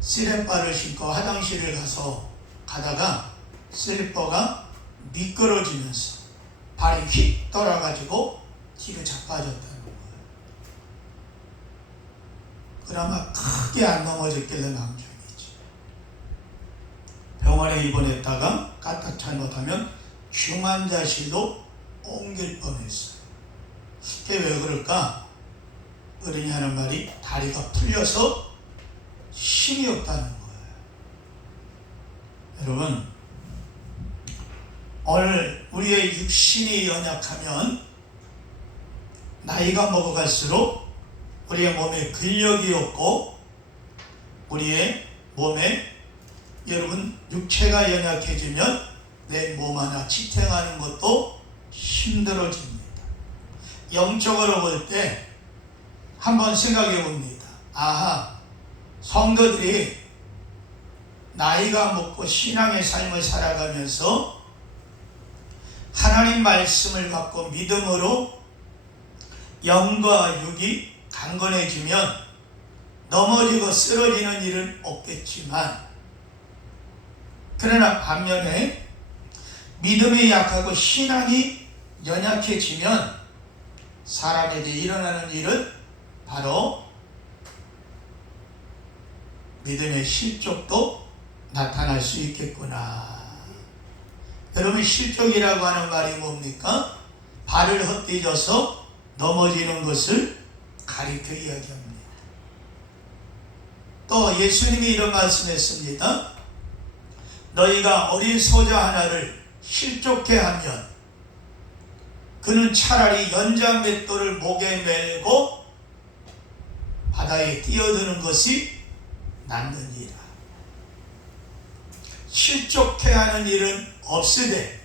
슬리퍼를 신고 화장실을 가다가 슬리퍼가 미끄러지면서 발이 휙 돌아가지고 뒤로 자빠졌다는 거예요. 그나마 크게 안 넘어졌길래 망정이지. 병원에 입원했다가 까딱 잘못하면 중환자실로 옮길 뻔했어요. 그게 왜 그럴까? 어른이 하는 말이 다리가 풀려서 힘이 없다는 거예요. 여러분, 오늘 우리의 육신이 연약하면 나이가 먹어갈수록 우리의 몸에 근력이 없고 우리의 몸에 여러분 육체가 연약해지면 내 몸 하나 지탱하는 것도 힘들어집니다. 영적으로 볼 때 한번 생각해 봅니다. 아하, 성도들이 나이가 먹고 신앙의 삶을 살아가면서 하나님 말씀을 갖고 믿음으로 영과 육이 강건해지면 넘어지고 쓰러지는 일은 없겠지만, 그러나 반면에 믿음이 약하고 신앙이 연약해지면 사람에게 일어나는 일은 바로 믿음의 실족도 나타날 수 있겠구나. 여러분, 실족이라고 하는 말이 뭡니까? 발을 헛디뎌서 넘어지는 것을 가리켜 이야기합니다. 또 예수님이 이런 말씀했습니다. 너희가 어린 소자 하나를 실족해 하면 그는 차라리 연장 맷돌을 목에 메고 바다에 뛰어드는 것이 낫느니라. 실족해 하는 일은 없으되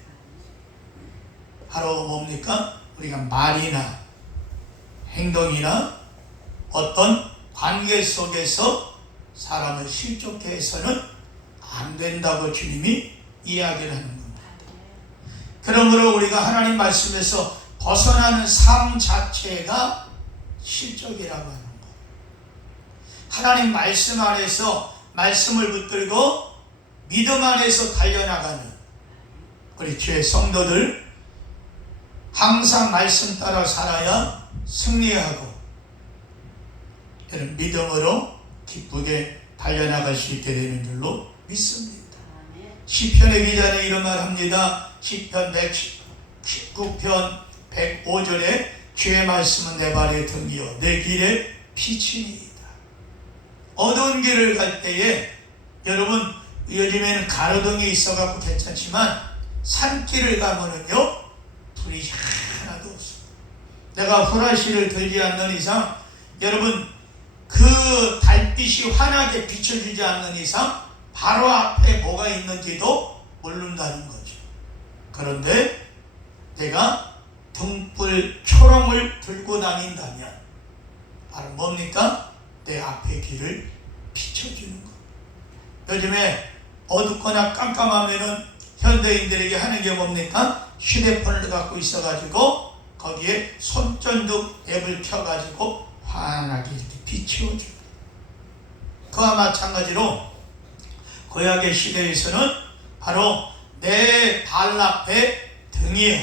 바로 뭡니까? 우리가 말이나 행동이나 어떤 관계 속에서 사람을 실족해 해서는 안 된다고 주님이 이야기를 하는 겁니다. 그러므로 우리가 하나님 말씀에서 벗어나는 삶 자체가 실족이라고 하는 거예요. 하나님 말씀 안에서 말씀을 붙들고 믿음 안에서 달려나가는 우리 주의 성도들, 항상 말씀 따라 살아야 승리하고 이런 믿음으로 기쁘게 달려나갈 수 있게 되는 줄로 믿습니다. 시편의 기자는 이런 말 합니다. 시편 119편 105절에 주의 말씀은 내 발의 등이요 내 길에 빛이니이다. 어두운 길을 갈 때에 여러분, 요즘에는 가로등이 있어갖고 괜찮지만 산길을 가면은요 불이 하나도 없어요. 내가 후라시를 들지 않는 이상, 여러분, 그 달빛이 환하게 비춰지지 않는 이상 바로 앞에 뭐가 있는지도 모른다는 거죠. 그런데 내가 등불 초롱을 들고 다닌다면 바로 뭡니까? 내 앞에 길을 비춰주는 것. 요즘에 어둡거나 깜깜하면은 현대인들에게 하는 게 뭡니까? 휴대폰을 갖고 있어가지고 거기에 손전등 앱을 켜가지고 환하게 이렇게 비추어줍니다. 그와 마찬가지로 구약의 시대에서는 바로 내 발 앞에 등이요.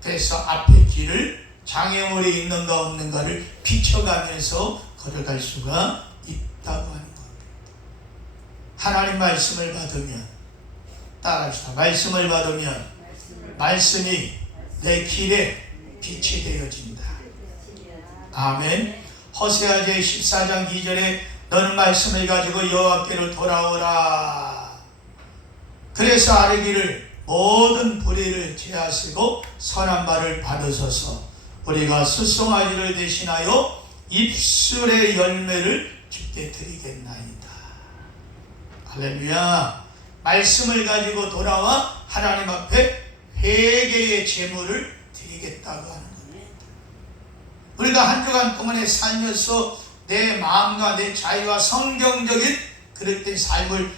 그래서 앞에 길을 장애물이 있는가 없는가를 비춰가면서 걸어갈 수가 있다고 하는 겁니다. 하나님 말씀을 받으면, 따라합시다. 말씀을 받으면 말씀이 내 길에 빛이 되어진다. 아멘. 호세아 제 14장 2절에 너는 말씀을 가지고 여호와께로 돌아오라. 그래서 아뢰기를 모든 불의를 제하시고 선한 말을 받으소서. 우리가 수송아지를 대신하여 입술의 열매를 주께 드리겠나이다. 할렐루야. 말씀을 가지고 돌아와 하나님 앞에 회개의 제물을 드리겠다고 하는 겁니다. 우리가 한 주간 동안에 살면서 내 마음과 내 자유와 성경적인 그릇된 삶을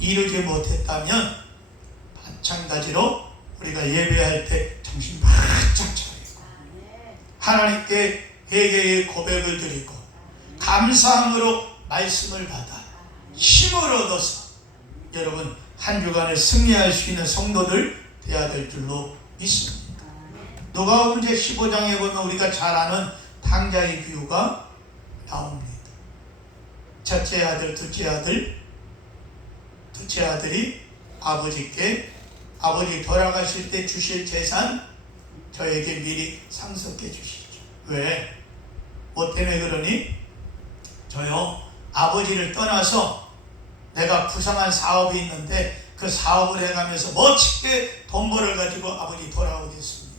이루지 못했다면 마찬가지로 우리가 예배할 때 정신 바짝 차리고 하나님께 회개의 고백을 드리고 감사함으로 말씀을 받아 힘을 얻어서 여러분 한 주간을 승리할 수 있는 성도들 되어야 될 줄로 믿습니다. 누가복음 15장에 보면 우리가 잘 아는 탕자의 비유가 나옵니다. 첫째 아들, 둘째 아들이 아버지께 아버지 돌아가실 때 주실 재산 저에게 미리 상속해 주시죠. 왜? 뭐 때문에 그러니? 저요 아버지를 떠나서 내가 구상한 사업이 있는데 그 사업을 해가면서 멋지게 돈 벌어가지고 아버지 돌아오겠습니다.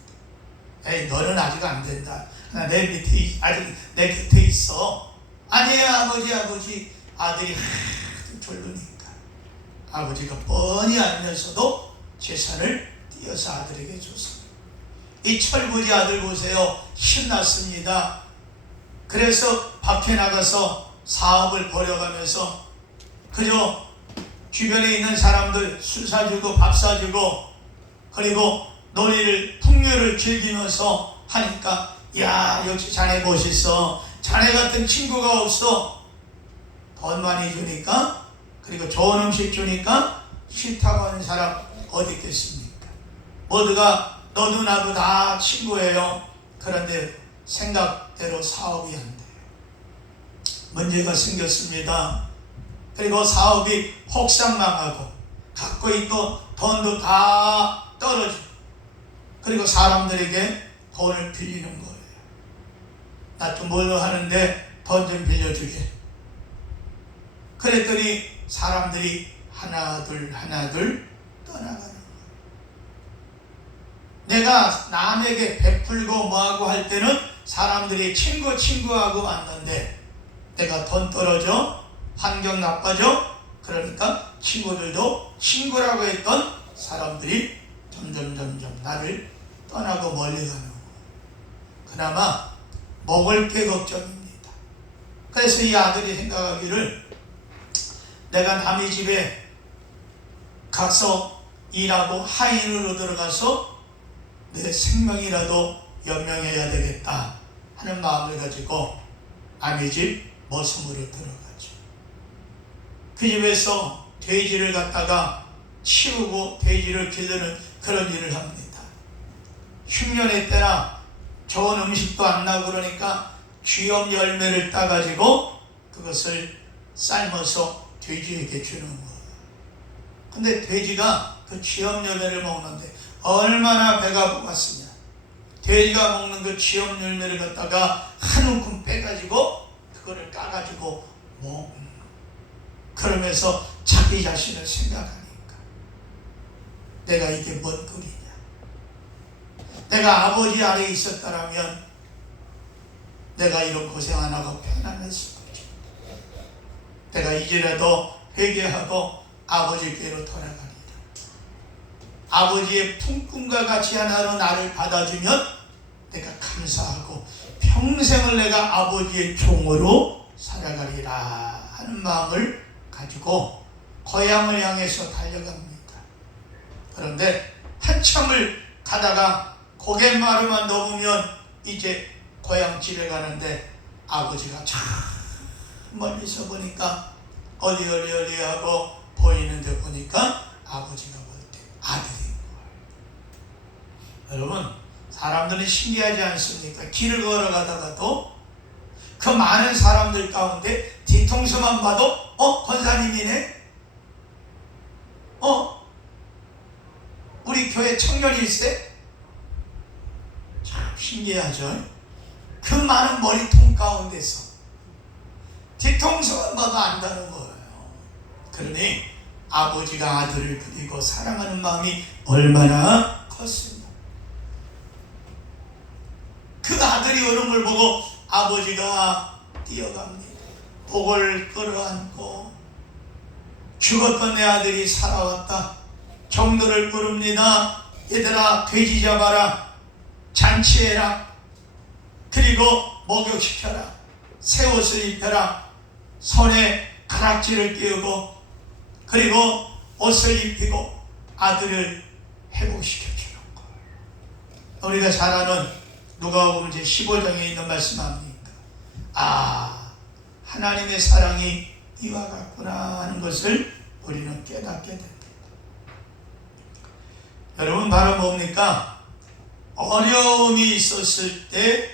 에이 너는 아직 안 된다. 내 밑에 아직 내 곁에 있어. 아니에요 아버지. 아들이 하도 졸르니까 아버지가 뻔히 알면서도 재산을 띄어서 아들에게 줬습니다. 이 철부지 아들 보세요. 신났습니다. 그래서 밖에 나가서 사업을 벌여가면서 그저 주변에 있는 사람들 술 사주고 밥 사주고 그리고 놀이를 풍요를 즐기면서 하니까 야 역시 자네 멋있어. 자네 같은 친구가 없어. 돈 많이 주니까 그리고 좋은 음식 주니까 싫다고 하는 사람 어디 있겠습니까? 모두가 너도 나도 다 친구예요. 그런데 생각대로 사업이 안 돼요. 문제가 생겼습니다. 그리고 사업이 혹상망하고 갖고 있던 돈도 다 떨어지고 그리고 사람들에게 돈을 빌리는 거예요. 나 좀 뭘로 하는데 돈 좀 빌려주게. 그랬더니 사람들이 하나둘 떠나가는 거예요. 내가 남에게 베풀고 뭐하고 할 때는 사람들이 친구하고 왔는데 내가 돈 떨어져 환경 나빠져 그러니까 친구들도 친구라고 했던 사람들이 점점 나를 떠나고 멀리 가는 거예요. 그나마 먹을 게 걱정입니다. 그래서 이 아들이 생각하기를 내가 남의 집에 가서 일하고 하인으로 들어가서 내 생명이라도 연명해야 되겠다 하는 마음을 가지고 남의 집 머슴으로 들어가죠. 그 집에서 돼지를 갖다가 치우고 돼지를 기르는 그런 일을 합니다. 흉년의 때나 좋은 음식도 안 나고 그러니까 쥐염 열매를 따가지고 그것을 삶아서 돼지에게 주는 거예요. 근데 돼지가 그 쥐염 열매를 먹는데 얼마나 배가 고팠으냐. 돼지가 먹는 그 쥐염 열매를 갖다가 한 움큼 빼가지고 그거를 까가지고 그러면서 자기 자신을 생각하니까 내가 이게 뭔 꼴이냐. 내가 아버지 아래에 있었다라면 내가 이런 고생 안 하고 편안했을 거지. 내가 이제라도 회개하고 아버지께로 돌아가리라. 아버지의 품꿈과 같이 하나로 나를 받아주면 내가 감사하고 평생을 내가 아버지의 종으로 살아가리라 하는 마음을 가지고 고향을 향해서 달려갑니다. 그런데 한참을 가다가 고갯마루만 넘으면 이제 고향 집에 가는데 아버지가 참 멀리서 보니까 어디 하고 보이는데 보니까 아버지가 볼 때 아들인 거예요. 여러분 사람들이 신기하지 않습니까? 길을 걸어가다가도 그 많은 사람들 가운데 뒤통수만 봐도 권사님이네? 우리 교회 청년일세? 참 신기하죠? 그 많은 머리통 가운데서 뒤통수만 봐도 안다는 거예요. 그러니 아버지가 아들을 그리고 사랑하는 마음이 얼마나 컸습니다. 그 아들이 오는 걸 보고 아버지가 뛰어갑니다. 복을 끌어안고 죽었던 내 아들이 살아왔다. 종들을 부릅니다. 얘들아, 돼지 잡아라, 잔치해라, 그리고 목욕시켜라, 새 옷을 입혀라, 손에 가락지를 끼우고 그리고 옷을 입히고 아들을 회복시켜주는 것. 우리가 잘 아는 누가복음 제15장에 있는 말씀 아닙니까? 아, 하나님의 사랑이 이와 같구나 하는 것을 우리는 깨닫게 됩니다. 여러분, 바로 뭡니까? 어려움이 있었을 때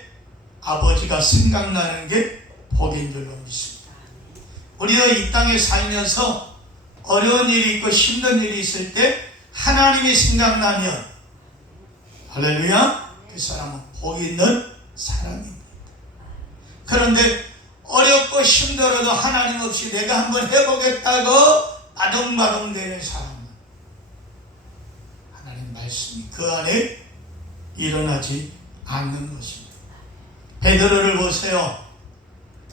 아버지가 생각나는 게 복인 줄로 믿습니다. 우리가 이 땅에 살면서 어려운 일이 있고 힘든 일이 있을 때 하나님이 생각나면 할렐루야, 그 사람은 복 있는 사람입니다. 그런데 어렵고 힘들어도 하나님 없이 내가 한번 해보겠다고 아동바동 되는 사람은 하나님 말씀이 그 안에 일어나지 않는 것입니다. 베드로를 보세요.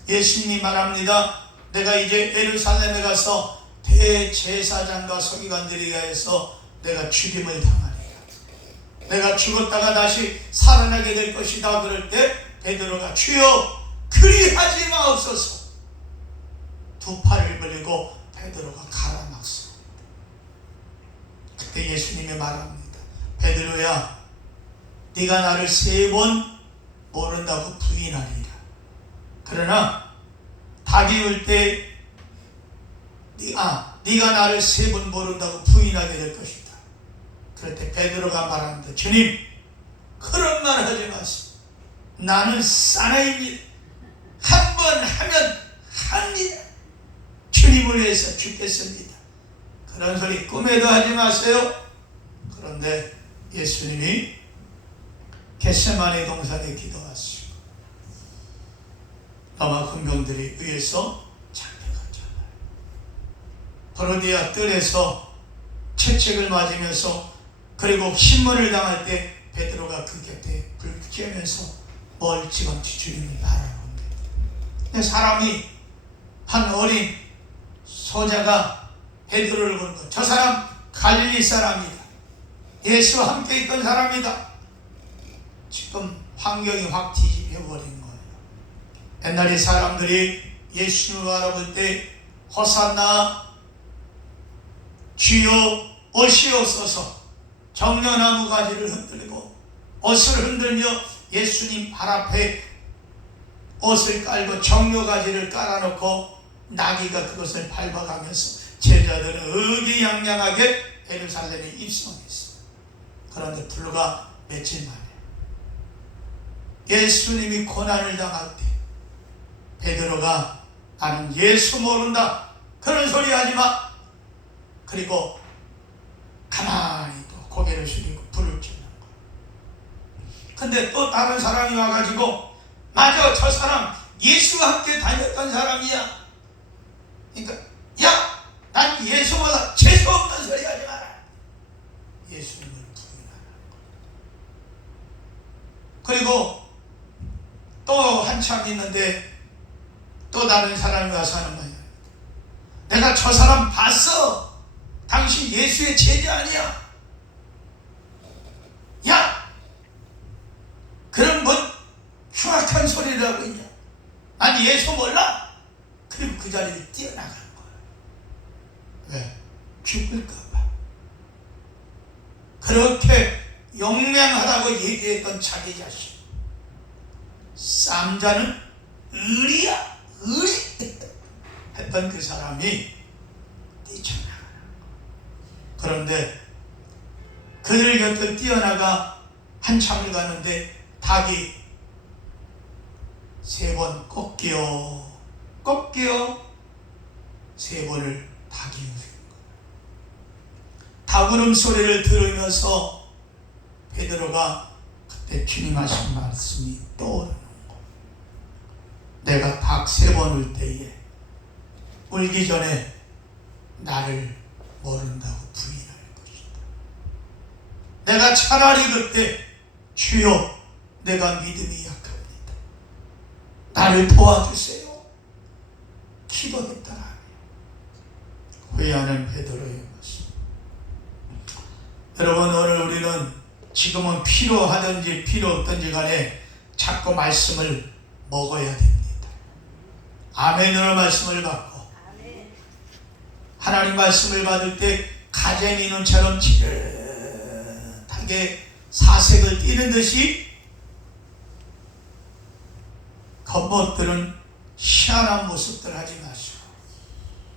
예수님이 말합니다. 내가 이제 예루살렘에 가서 대제사장과 서기관들에 의해서 내가 죽임을 당하리라. 내가 죽었다가 다시 살아나게 될 것이다. 그럴 때 베드로가 주여 그리하지 마옵소서. 두 팔을 벌리고 베드로가 가라막습니다. 그때 예수님이 말합니다. 베드로야, 네가 나를 3번 모른다고 부인하리라. 그러나 닭이 울 때 네가 나를 3번 모른다고 부인하게 될 것이다. 그럴 때 베드로가 말합니다. 주님, 그런 말 하지 마세요. 나는 사나이입니다. 한 번 하면 합니다. 주님을 위해서 죽겠습니다. 그런 소리 꿈에도 하지 마세요. 그런데 예수님이 겟세마네 동산에 기도하시고 로마 군병들에 의해서 잡혀갔잖아요. 헤로디아 뜰에서 채찍을 맞으면서 그리고 신문을 당할 때 베드로가 그 곁에 불 쬐면서 멀찌감치 주님을 바라봅니다. 사람이 한 어린 소자가 베드로를 보는 것, 저 사람 갈릴리 사람이다. 예수와 함께 있던 사람이다. 지금 환경이 확 뒤집혀버린 거예요. 옛날에 사람들이 예수님을 알아볼 때 호산나 주여 옷이옵소서 정려나무 가지를 흔들고 옷을 흔들며 예수님 발 앞에 옷을 깔고 정려가지를 깔아놓고 나귀가 그것을 밟아가면서 제자들은 의기양양하게 예루살렘에 입성했어요. 그런데 불과 며칠 만에 예수님이 고난을 당할 때 베드로가 나는 예수 모른다 그런 소리 하지 마. 그리고 가만히 또 고개를 숙이고 불을 켜는 거예요. 근데 또 다른 사람이 와가지고 맞아, 저 사람 예수와 함께 다녔던 사람이야. 그러니까 야, 난 예수보다 재수 없는 소리 하지 마라. 예수님을 부인하는 거예요. 그리고 또 한참 있는데 또 다른 사람이 와서 하는 거예요. 내가 저 사람 봤어. 당신 예수의 제자 아니야. 야, 그런 뭔 흉악한 소리를 하고 있냐. 난 예수 몰라. 그리고 그 자리를 뛰어나가는 거야. 왜? 죽을까봐. 그렇게 용맹하다고 얘기했던 자기 자신. 쌈자는 의리야, 의리 했던 그 사람이 뛰쳐나가는 거야. 그런데 그들 곁을 뛰어나가 한참을 가는데 닭이 3번 꺾여 3번을 닭이 울린 거야. 닭 울음소리를 들으면서 베드로가 그때 주님 하신 말씀이 떠오르는 거야. 내가 닭 3번 울 때에 울기 전에 나를 모른다고 부인할 것이다. 내가 차라리 그때 주여 내가 믿음이 약합니다. 나를 도와주세요. 기도했더라. 후회하는 베드로의 모습. 여러분 오늘 우리는 지금은 필요하든지 필요 없든지 간에 자꾸 말씀을 먹어야 됩니다. 아멘으로 말씀을 받고 하나님 말씀을 받을 때 가재미 눈처럼 지긋하게 사색을 띠는 듯이 겉멋들은 희한한 모습들 하지 마시고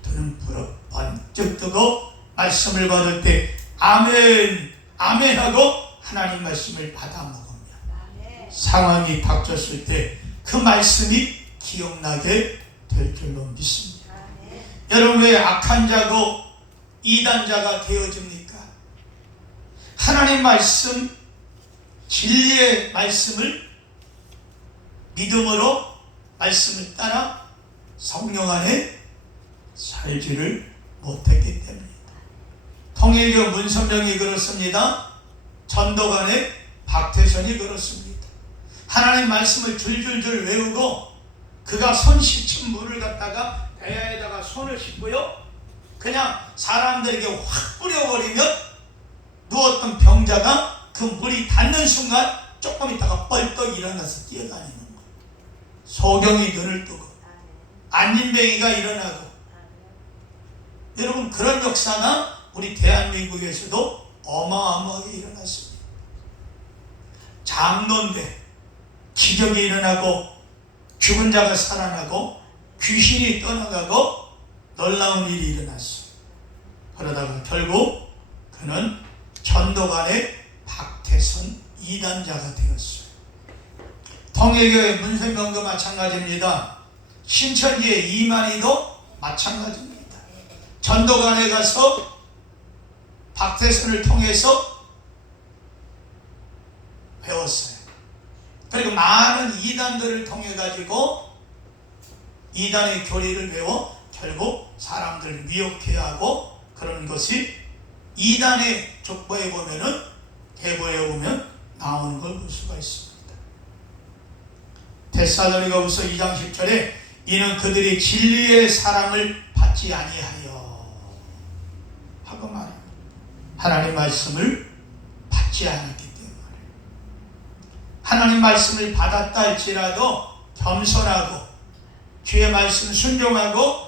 눈은 번쩍 뜨고 말씀을 받을 때 아멘 아멘 하고 하나님 말씀을 받아 먹으면 상황이 닥쳤을 때 그 말씀이 기억나게 될 줄로 믿습니다. 여러분 왜 악한 자고 이단자가 되어집니까? 하나님 말씀 진리의 말씀을 믿음으로 말씀을 따라 성령 안에 살지를 못했기 때문입니다. 통일교 문선명이 그렇습니다. 전도관의 박태선이 그렇습니다. 하나님 말씀을 줄줄줄 외우고 그가 손 씻은 물을 갖다가 대야에다가 손을 씻고요 그냥 사람들에게 확 뿌려버리면 누웠던 병자가 그 물이 닿는 순간 조금 있다가 뻘떡 일어나서 뛰어다니는 거예요. 소경이 눈을 뜨고 안진뱅이가 일어나고. 여러분 그런 역사가 우리 대한민국에서도 어마어마하게 일어났습니다. 장로인데 기적이 일어나고 죽은 자가 살아나고 귀신이 떠나가고 놀라운 일이 일어났어요. 그러다가 결국 그는 전도관의 박태선 이단자가 되었어요. 통일교의 문선명도 마찬가지입니다. 신천지의 이만희도 마찬가지입니다. 전도관에 가서 박태선을 통해서 배웠어요. 그리고 많은 이단들을 통해 가지고 이단의 교리를 배워 결국 사람들을 미혹해 하고 그런 것이 이단의 족보에 보면은 계보에 보면 나오는 걸 볼 수가 있습니다. 데살로니가후서 2장 10절에 이는 그들이 진리의 사랑을 받지 아니하여 하고 말합니다. 하나님 말씀을 받지 않았기 때문에 하나님 말씀을 받았다 할지라도 겸손하고 주의 말씀 순종하고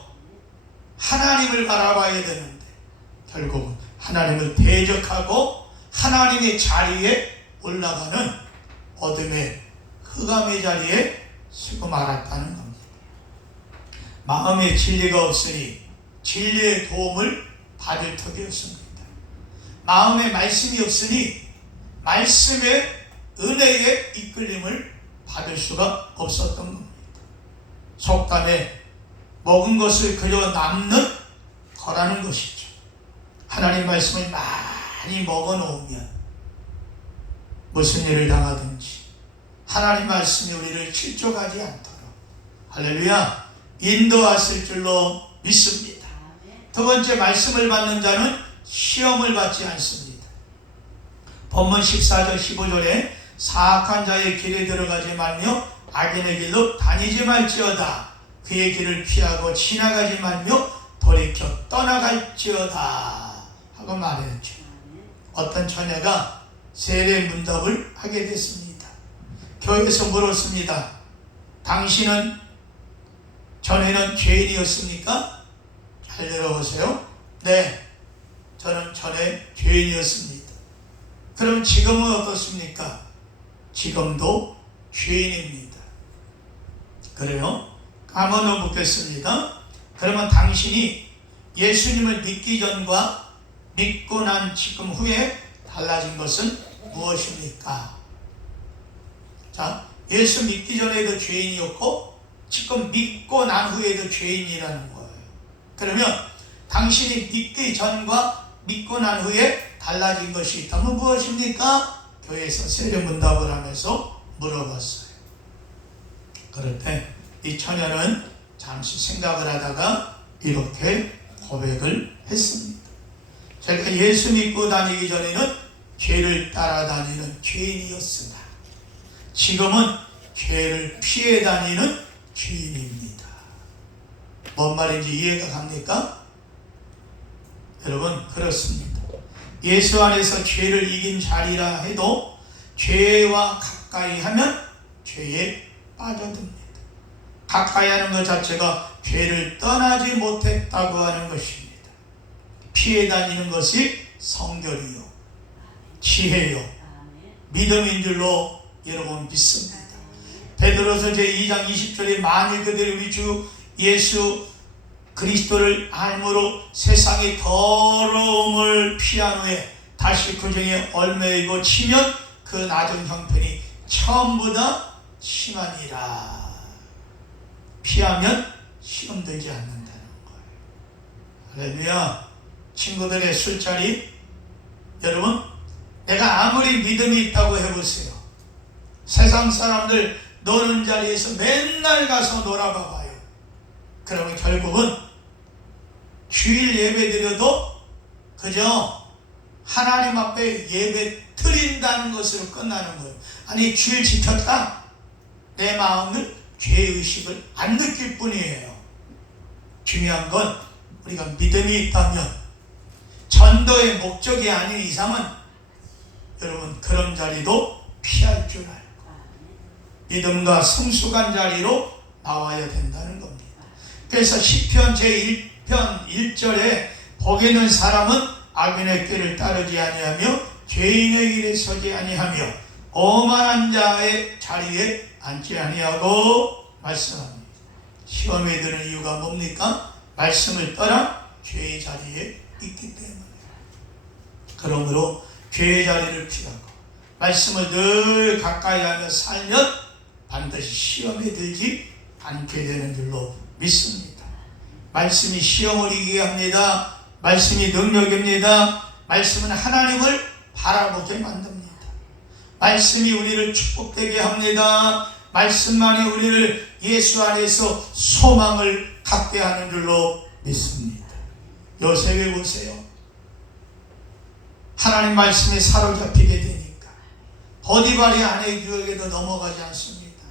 하나님을 바라봐야 되는데 결국은 하나님을 대적하고 하나님의 자리에 올라가는 어둠의 흑암의 자리에 서고 말았다는 겁니다. 마음에 진리가 없으니 진리의 도움을 받을 턱이 없습니다. 마음에 말씀이 없으니 말씀의 은혜의 이끌림을 받을 수가 없었던 겁니다. 속담에 먹은 것을 그저 남는 거라는 것이죠. 하나님 말씀을 많이 먹어놓으면 무슨 일을 당하든지 하나님 말씀이 우리를 실족하지 않도록 할렐루야 인도하실 줄로 믿습니다. 두 번째 말씀을 받는 자는 시험을 받지 않습니다. 본문 14절 15절에 사악한 자의 길에 들어가지 말며 악인의 길로 다니지 말지어다. 그의 길을 피하고 지나가지 말며 돌이켜 떠나갈지어다 하고 말했죠. 어떤 처녀가 세례 문답을 하게 됐습니다. 교회에서 물었습니다. 당신은 전에는 죄인이었습니까? 잘 들어보세요. 네, 저는 전에 죄인이었습니다. 그럼 지금은 어떻습니까? 지금도 죄인입니다. 그래요? 한번 더 묻겠습니다. 그러면 당신이 예수님을 믿기 전과 믿고 난 지금 후에 달라진 것은 무엇입니까? 자, 예수 믿기 전에도 죄인이었고 지금 믿고 난 후에도 죄인이라는 거예요. 그러면 당신이 믿기 전과 믿고 난 후에 달라진 것이 있다면 무엇입니까? 교회에서 세례문답을 하면서 물어봤어요. 그럴 때 이 처녀는 잠시 생각을 하다가 이렇게 고백을 했습니다. 제가 예수 믿고 다니기 전에는 죄를 따라다니는 죄인이었으나 지금은 죄를 피해 다니는 죄인입니다. 뭔 말인지 이해가 갑니까? 여러분, 그렇습니다. 예수 안에서 죄를 이긴 자리라 해도 죄와 가까이 하면 죄에 빠져듭니다. 가까이 하는 것 자체가 죄를 떠나지 못했다고 하는 것입니다. 피해 다니는 것이 성결이요, 지혜요, 믿음인 줄로 여러분 믿습니다. 베드로서 제2장 20절에 만일 그들이 우리 주 예수 그리스도를 알므로 세상의 더러움을 피한 후에 다시 그 중에 얽매이고 치면 그 낮은 형편이 처음보다 심하니라. 피하면 시험되지 않는다는 거예요. 할렐루야. 친구들의 술자리, 여러분, 내가 아무리 믿음이 있다고 해보세요. 세상 사람들 노는 자리에서 맨날 가서 놀아봐봐요. 그러면 결국은 주일 예배 드려도 그저 하나님 앞에 예배 드린다는 것으로 끝나는 거예요. 아니, 주일 지켰다? 내 마음은 죄의식을 안 느낄 뿐이에요. 중요한 건 우리가 믿음이 있다면, 전도의 목적이 아닌 이상은 여러분 그런 자리도 피할 줄 알고 믿음과 성숙한 자리로 나와야 된다는 겁니다. 그래서 시편 제1편 1절에 복이 있는 사람은 악인의 길을 따르지 아니하며 죄인의 길에 서지 아니하며 오만한 자의 자리에 앉지 아니하고 말씀합니다. 시험에 드는 이유가 뭡니까? 말씀을 떠나 죄의 자리에 있기 때문에. 그러므로 죄의 자리를 피하고 말씀을 늘 가까이 하며 살면 반드시 시험에 들지 않게 되는 줄로 믿습니다. 말씀이 시험을 이기게 합니다. 말씀이 능력입니다. 말씀은 하나님을 바라보게 만듭니다. 말씀이 우리를 축복되게 합니다. 말씀만이 우리를 예수 안에서 소망을 갖게 하는 줄로 믿습니다. 요셉에 보세요. 하나님 말씀에 사로잡히게 되니까 보디발의 아내 유혹에도 넘어가지 않습니다.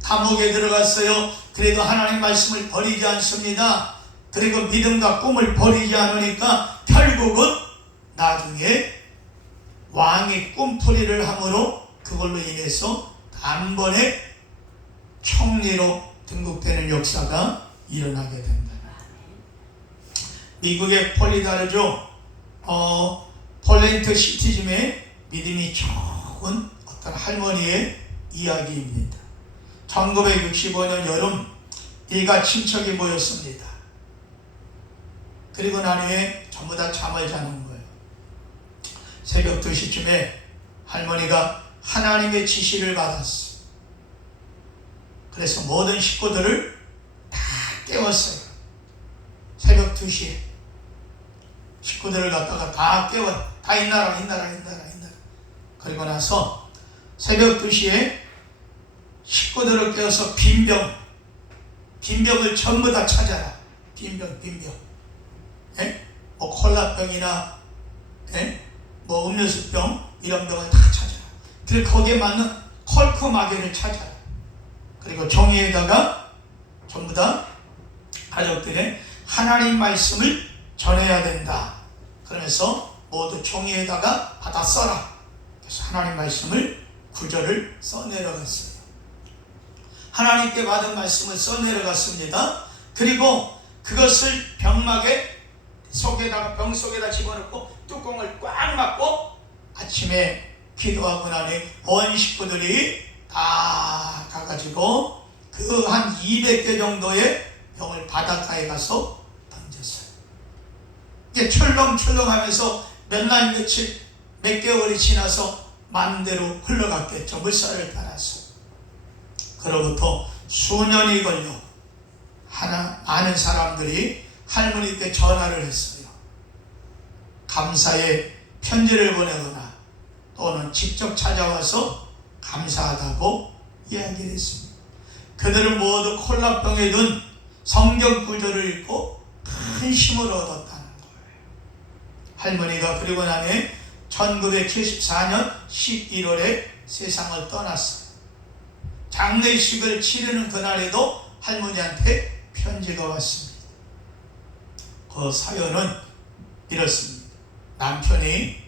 감옥에 들어갔어요. 그래도 하나님 말씀을 버리지 않습니다. 그리고 믿음과 꿈을 버리지 않으니까 결국은 나중에 왕이 꿈풀이를 함으로 그걸로 인해서 단번에 총리로 등극되는 역사가 일어나게 된다. 미국의 폴리다르죠. 폴렌트 시티즘의 믿음이 좋은 어떤 할머니의 이야기입니다. 1965년 여름 일가 친척이 모였습니다. 그리고 난 후에 전부 다 잠을 자는 거예요. 새벽 2시쯤에 할머니가 하나님의 지시를 받았어요. 그래서 모든 식구들을 다 깨웠어요. 새벽 2시에 식구들을 갖다가 다 깨워, 다 있나라. 그리고 나서 새벽 2시에 식구들을 깨워서 빈병을 전부 다 찾아라. 빈병. 뭐 콜라병이나 뭐 음료수병 이런 병을 다 찾아라. 그리고 거기에 맞는 콜크 마개를 찾아라. 그리고 종이에다가 전부 다 가족들의 하나님 말씀을 전해야 된다. 그러면서 모두 종이에다가 받아 써라. 그래서 하나님 말씀을 구절을 써내려갔어요. 하나님께 받은 말씀을 써내려갔습니다. 그리고 그것을 병 속에다 집어넣고 뚜껑을 꽉 막고 아침에 기도하고 나니 온 식구들이 다 가가지고 그 한 200개 정도의 병을 바닷가에 가서 던졌어요. 이게 철렁철렁 하면서 몇 개월이 지나서 만대로 흘러갔겠죠. 물살을 따라서. 그로부터 수년이 걸려 많은 사람들이 할머니께 전화를 했어요. 감사의 편지를 보내거나 또는 직접 찾아와서 감사하다고 이야기를 했습니다. 그들은 모두 콜라병에 든 성경 구절을 읽고 큰 힘을 얻었다는 거예요. 할머니가 그리고 나면 1974년 11월에 세상을 떠났어요. 장례식을 치르는 그날에도 할머니한테 편지가 왔습니다. 그 사연은 이렇습니다. 남편이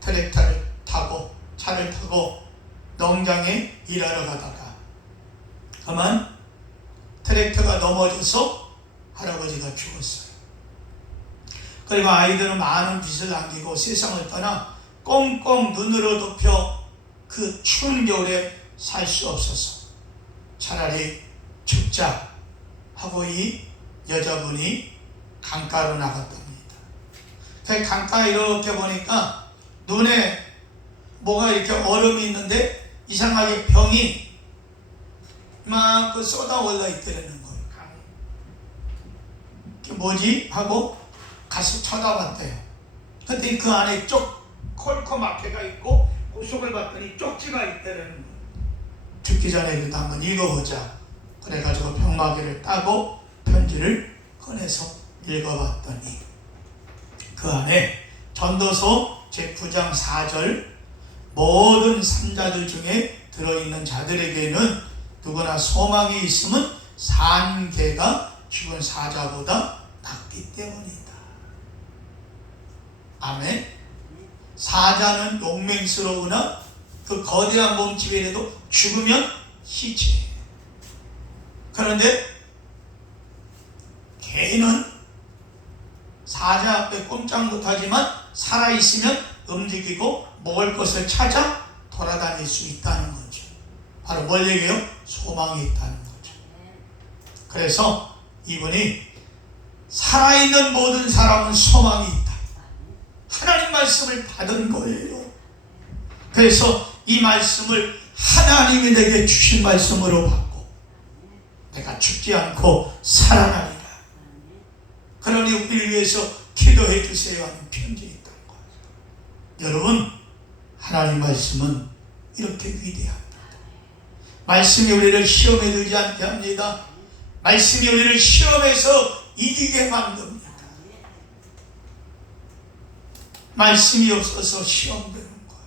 트랙터를 타고 차를 타고 농장에 일하러 가다가 그만 트랙터가 넘어져서 할아버지가 죽었어요. 그리고 아이들은 많은 빚을 남기고 세상을 떠나 꽁꽁 눈으로 덮여 그 추운 겨울에 살 수 없어서 차라리 죽자 하고 이 여자분이 강가로 나갔답니다. 그 강가 이렇게 보니까 눈에 뭐가 이렇게 얼음이 있는데 이상하게 병이 막 쏟아 올라 있더라는 거예요. 그게 뭐지? 하고 가서 쳐다봤대요. 근데 그 안에 콜코마케가 있고 그 속을 봤더니 쪽지가 있더라는 거예요. 죽기 전에 그래도 한번 읽어보자. 그래가지고 병마개를 따고 편지를 꺼내서 읽어봤더니 그 안에 전도서 제9장 4절 모든 산자들 중에 들어있는 자들에게는 누구나 소망이 있으면 산 개가 죽은 사자보다 낫기 때문이다. 아멘. 사자는 용맹스러우나 그 거대한 몸집이라도 죽으면 시체예요. 그런데 개는 사자 앞에 꼼짝 못하지만 살아있으면 움직이고 먹을 것을 찾아 돌아다닐 수 있다는 거죠. 바로 뭘 얘기해요? 소망이 있다는 거죠. 그래서 이분이 살아있는 모든 사람은 소망이 있다. 하나님 말씀을 받은 거예요. 그래서 이 말씀을 하나님이 내게 주신 말씀으로 받고 내가 죽지 않고 살아나리라. 그러니 우리를 위해서 기도해 주세요 하는 편지 있다는 거예요. 여러분, 하나님 말씀은 이렇게 위대합니다. 말씀이 우리를 시험에 들지 않게 합니다. 말씀이 우리를 시험에서 이기게 만듭니다. 말씀이 없어서 시험되는 거예요.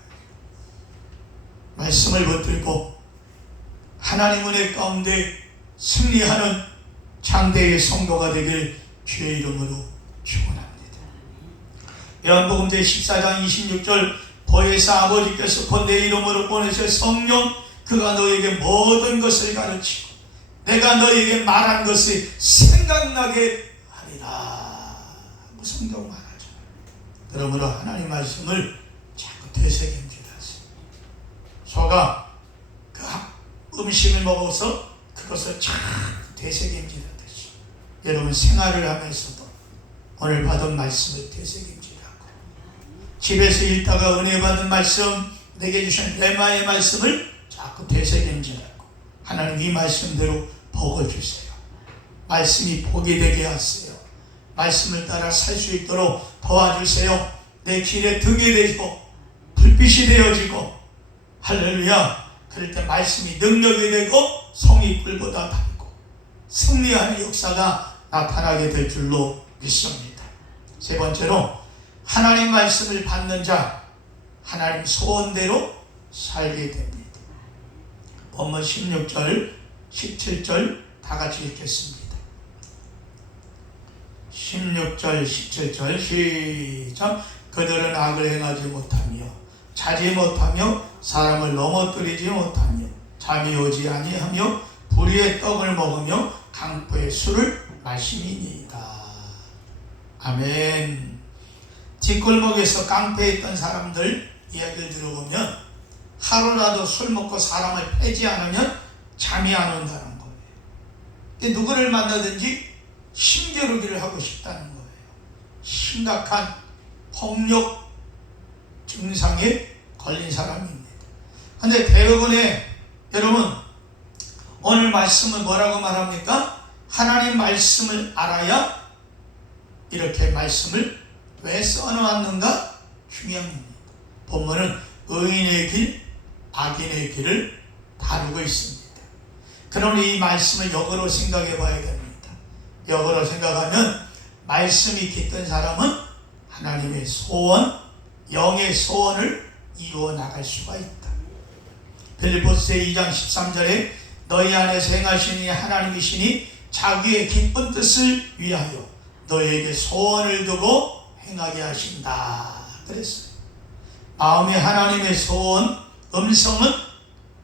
말씀을 붙들고 하나님 은혜 가운데 승리하는 장대의 성도가 되길 주의 이름으로 축원합니다. 요한복음 제14장 26절 보혜사 아버지께서 곧 내 이름으로 보내실 성령 그가 너에게 모든 것을 가르치고 내가 너에게 말한 것이 생각나게 하리라. 성경 말하죠. 그러므로 하나님 말씀을 자꾸 되새김질하세요. 소가 그 음식을 먹어서 그것을 자꾸 되새김질하듯이 여러분 생활을 하면서도 오늘 받은 말씀을 되새김질하고 집에서 읽다가 은혜 받은 말씀 내게 주신 레마의 말씀을 자꾸 되새김질하고 하나님 이 말씀대로 복을 주세요. 말씀이 복이 되게 하세요. 말씀을 따라 살 수 있도록 도와주세요. 내 길에 등이 되고 불빛이 되어지고 할렐루야. 그럴 때 말씀이 능력이 되고 성이 꿀보다 달고 승리하는 역사가 나타나게 될 줄로 믿습니다. 세 번째로 하나님 말씀을 받는 자 하나님 소원대로 살게 됩니다. 본문 16절 17절 다 같이 읽겠습니다. 16절 17절 시작. 그들은 악을 행하지 못하며 자지 못하며 사람을 넘어뜨리지 못하며 잠이 오지 아니하며 불의의 떡을 먹으며 강포의 술을 마시니이다. 아멘. 뒷골목에서 깡패에 있던 사람들 이야기를 들어보면 하루라도 술 먹고 사람을 패지 않으면 잠이 안 온다는 거예요. 근데 누구를 만나든지 힘겨루기를 하고 싶다는 거예요. 심각한 폭력 증상에 걸린 사람입니다. 근데 대부분의 여러분 오늘 말씀은 뭐라고 말합니까? 하나님 말씀을 알아야 이렇게 말씀을 왜 써놓았는가? 중요한 겁니다. 본문은 의인의 길, 악인의 길을 다루고 있습니다. 그러니 이 말씀을 역으로 생각해 봐야 됩니다. 역으로 생각하면 말씀이 깃든 사람은 하나님의 소원, 영의 소원을 이루어 나갈 수가 있다. 빌립보서 2장 13절에 너희 안에서 행하시니 하나님이시니 자기의 기쁜 뜻을 위하여 너희에게 소원을 두고 행하게 하신다 그랬어요. 마음에 하나님의 소원, 음성은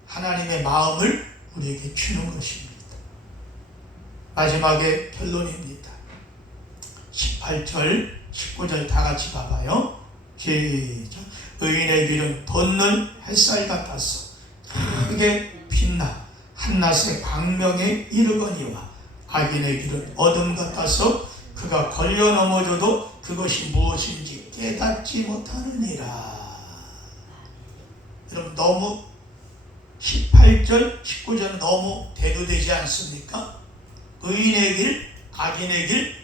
하나님의 마음을 우리에게 주는 것입니다. 마지막에 결론입니다. 18절, 19절 다 같이 봐봐요. 시작. 의인의 길은 돋는 햇살 같아서 크게 빛나 한낮의 광명에 이르거니와 악인의 길은 어둠 같아서 그가 걸려 넘어져도 그것이 무엇인지 깨닫지 못하느니라. 여러분 너무 18절, 19절 너무 대두되지 않습니까? 의인의 길, 악인의 길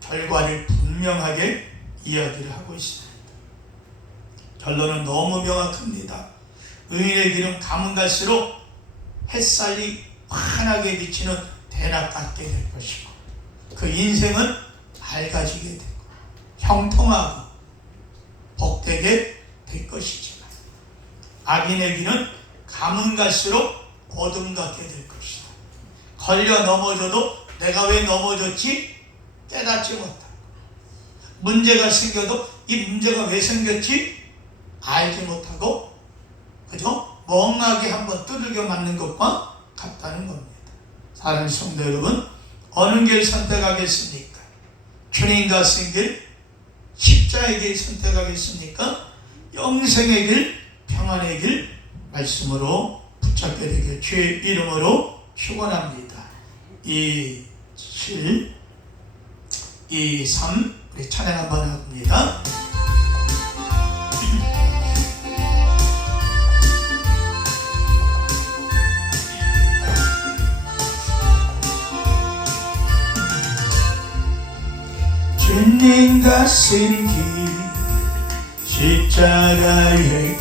결과를 분명하게 이야기를 하고 있습니다. 결론은 너무 명확합니다. 의인의 길은 가면 갈수록 햇살이 환하게 비치는 대낮 같게 될 것이고 그 인생은 밝아지게 되고 형통하고 복되게 될 것이지만 악인의 길은 가면 갈수록 어둠 같게 될 것이다. 걸려 넘어져도 내가 왜 넘어졌지? 깨닫지 못하고 문제가 생겨도 이 문제가 왜 생겼지? 알지 못하고 그죠? 멍하게 한번 두들겨 맞는 것과 같다는 겁니다. 사랑하는 성도 여러분, 어느 길 선택하겠습니까? 주님과 같은 길, 십자의 길 선택하겠습니까? 영생의 길, 평안의 길 말씀으로 붙잡게 되길 주의 이름으로 축원합니다. 2, 7, 2, 3 우리 찬양 한번 합니다. 주님 가신 길 십자가의 길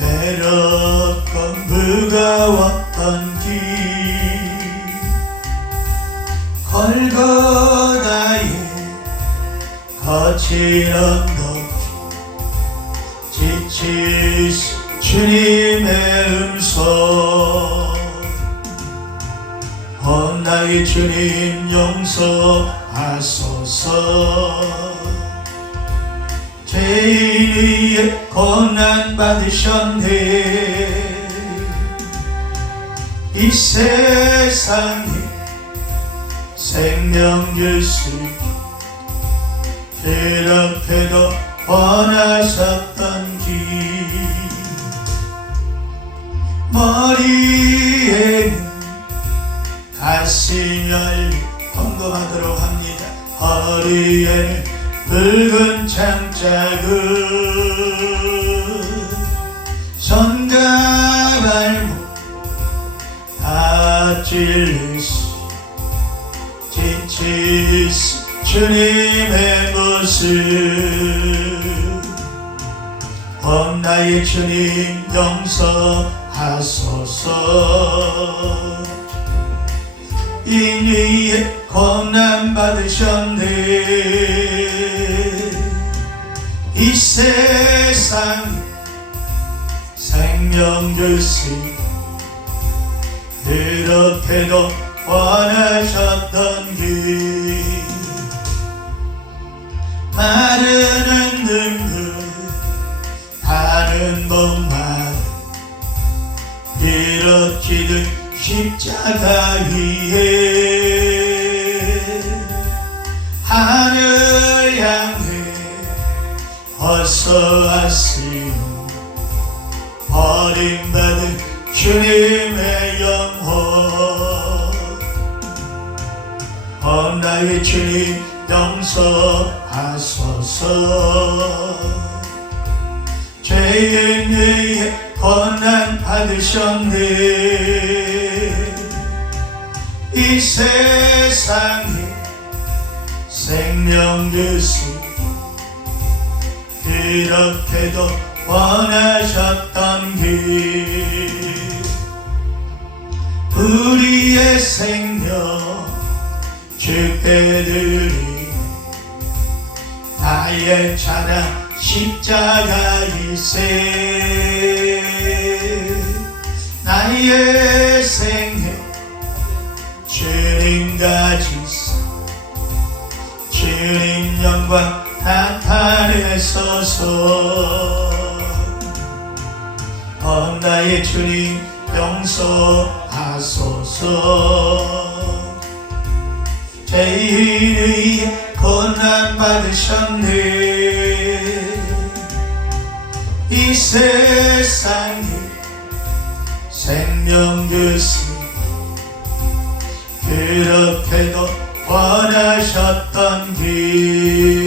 외롭건 무거웠던 길 골고다의 거친 언덕 지치신 주님의 음성 나의 주님 용서하소서 죄인 위에 고난 받으셨네 이 세상에 생명 줄 수 있게 그렇게도 원하셨던 길 머리에는 가슴 열리 통곡하도록 합니다. 허리에는 붉은 장자국 손과 발목 다 찔리시 지치시 주님의 모습 나의 주님 용서하소서 인위에 고난 받으셨네 이 세상 생명 주시 그렇게도 원하셨던 길 마르는 눈물 다른 목마름 비롯기는 십자가 위에 하늘 향해 어서 왔으며 버림받은 주님의 영혼 나의 주님 용서하소서 죄인 위에 고난 받으셨네 이 세상에 생명 주시 그렇게도 원하셨던 길 우리의 생명 주께 드리 나의 자랑 십자가일세. 나의 생애 주님 가지사 주님 영광 나타내소서. 나의 주님 용서하소서. 죄인의 고난 받으셨네. 이 세상에 생명 주시 그렇게도 원하셨던 길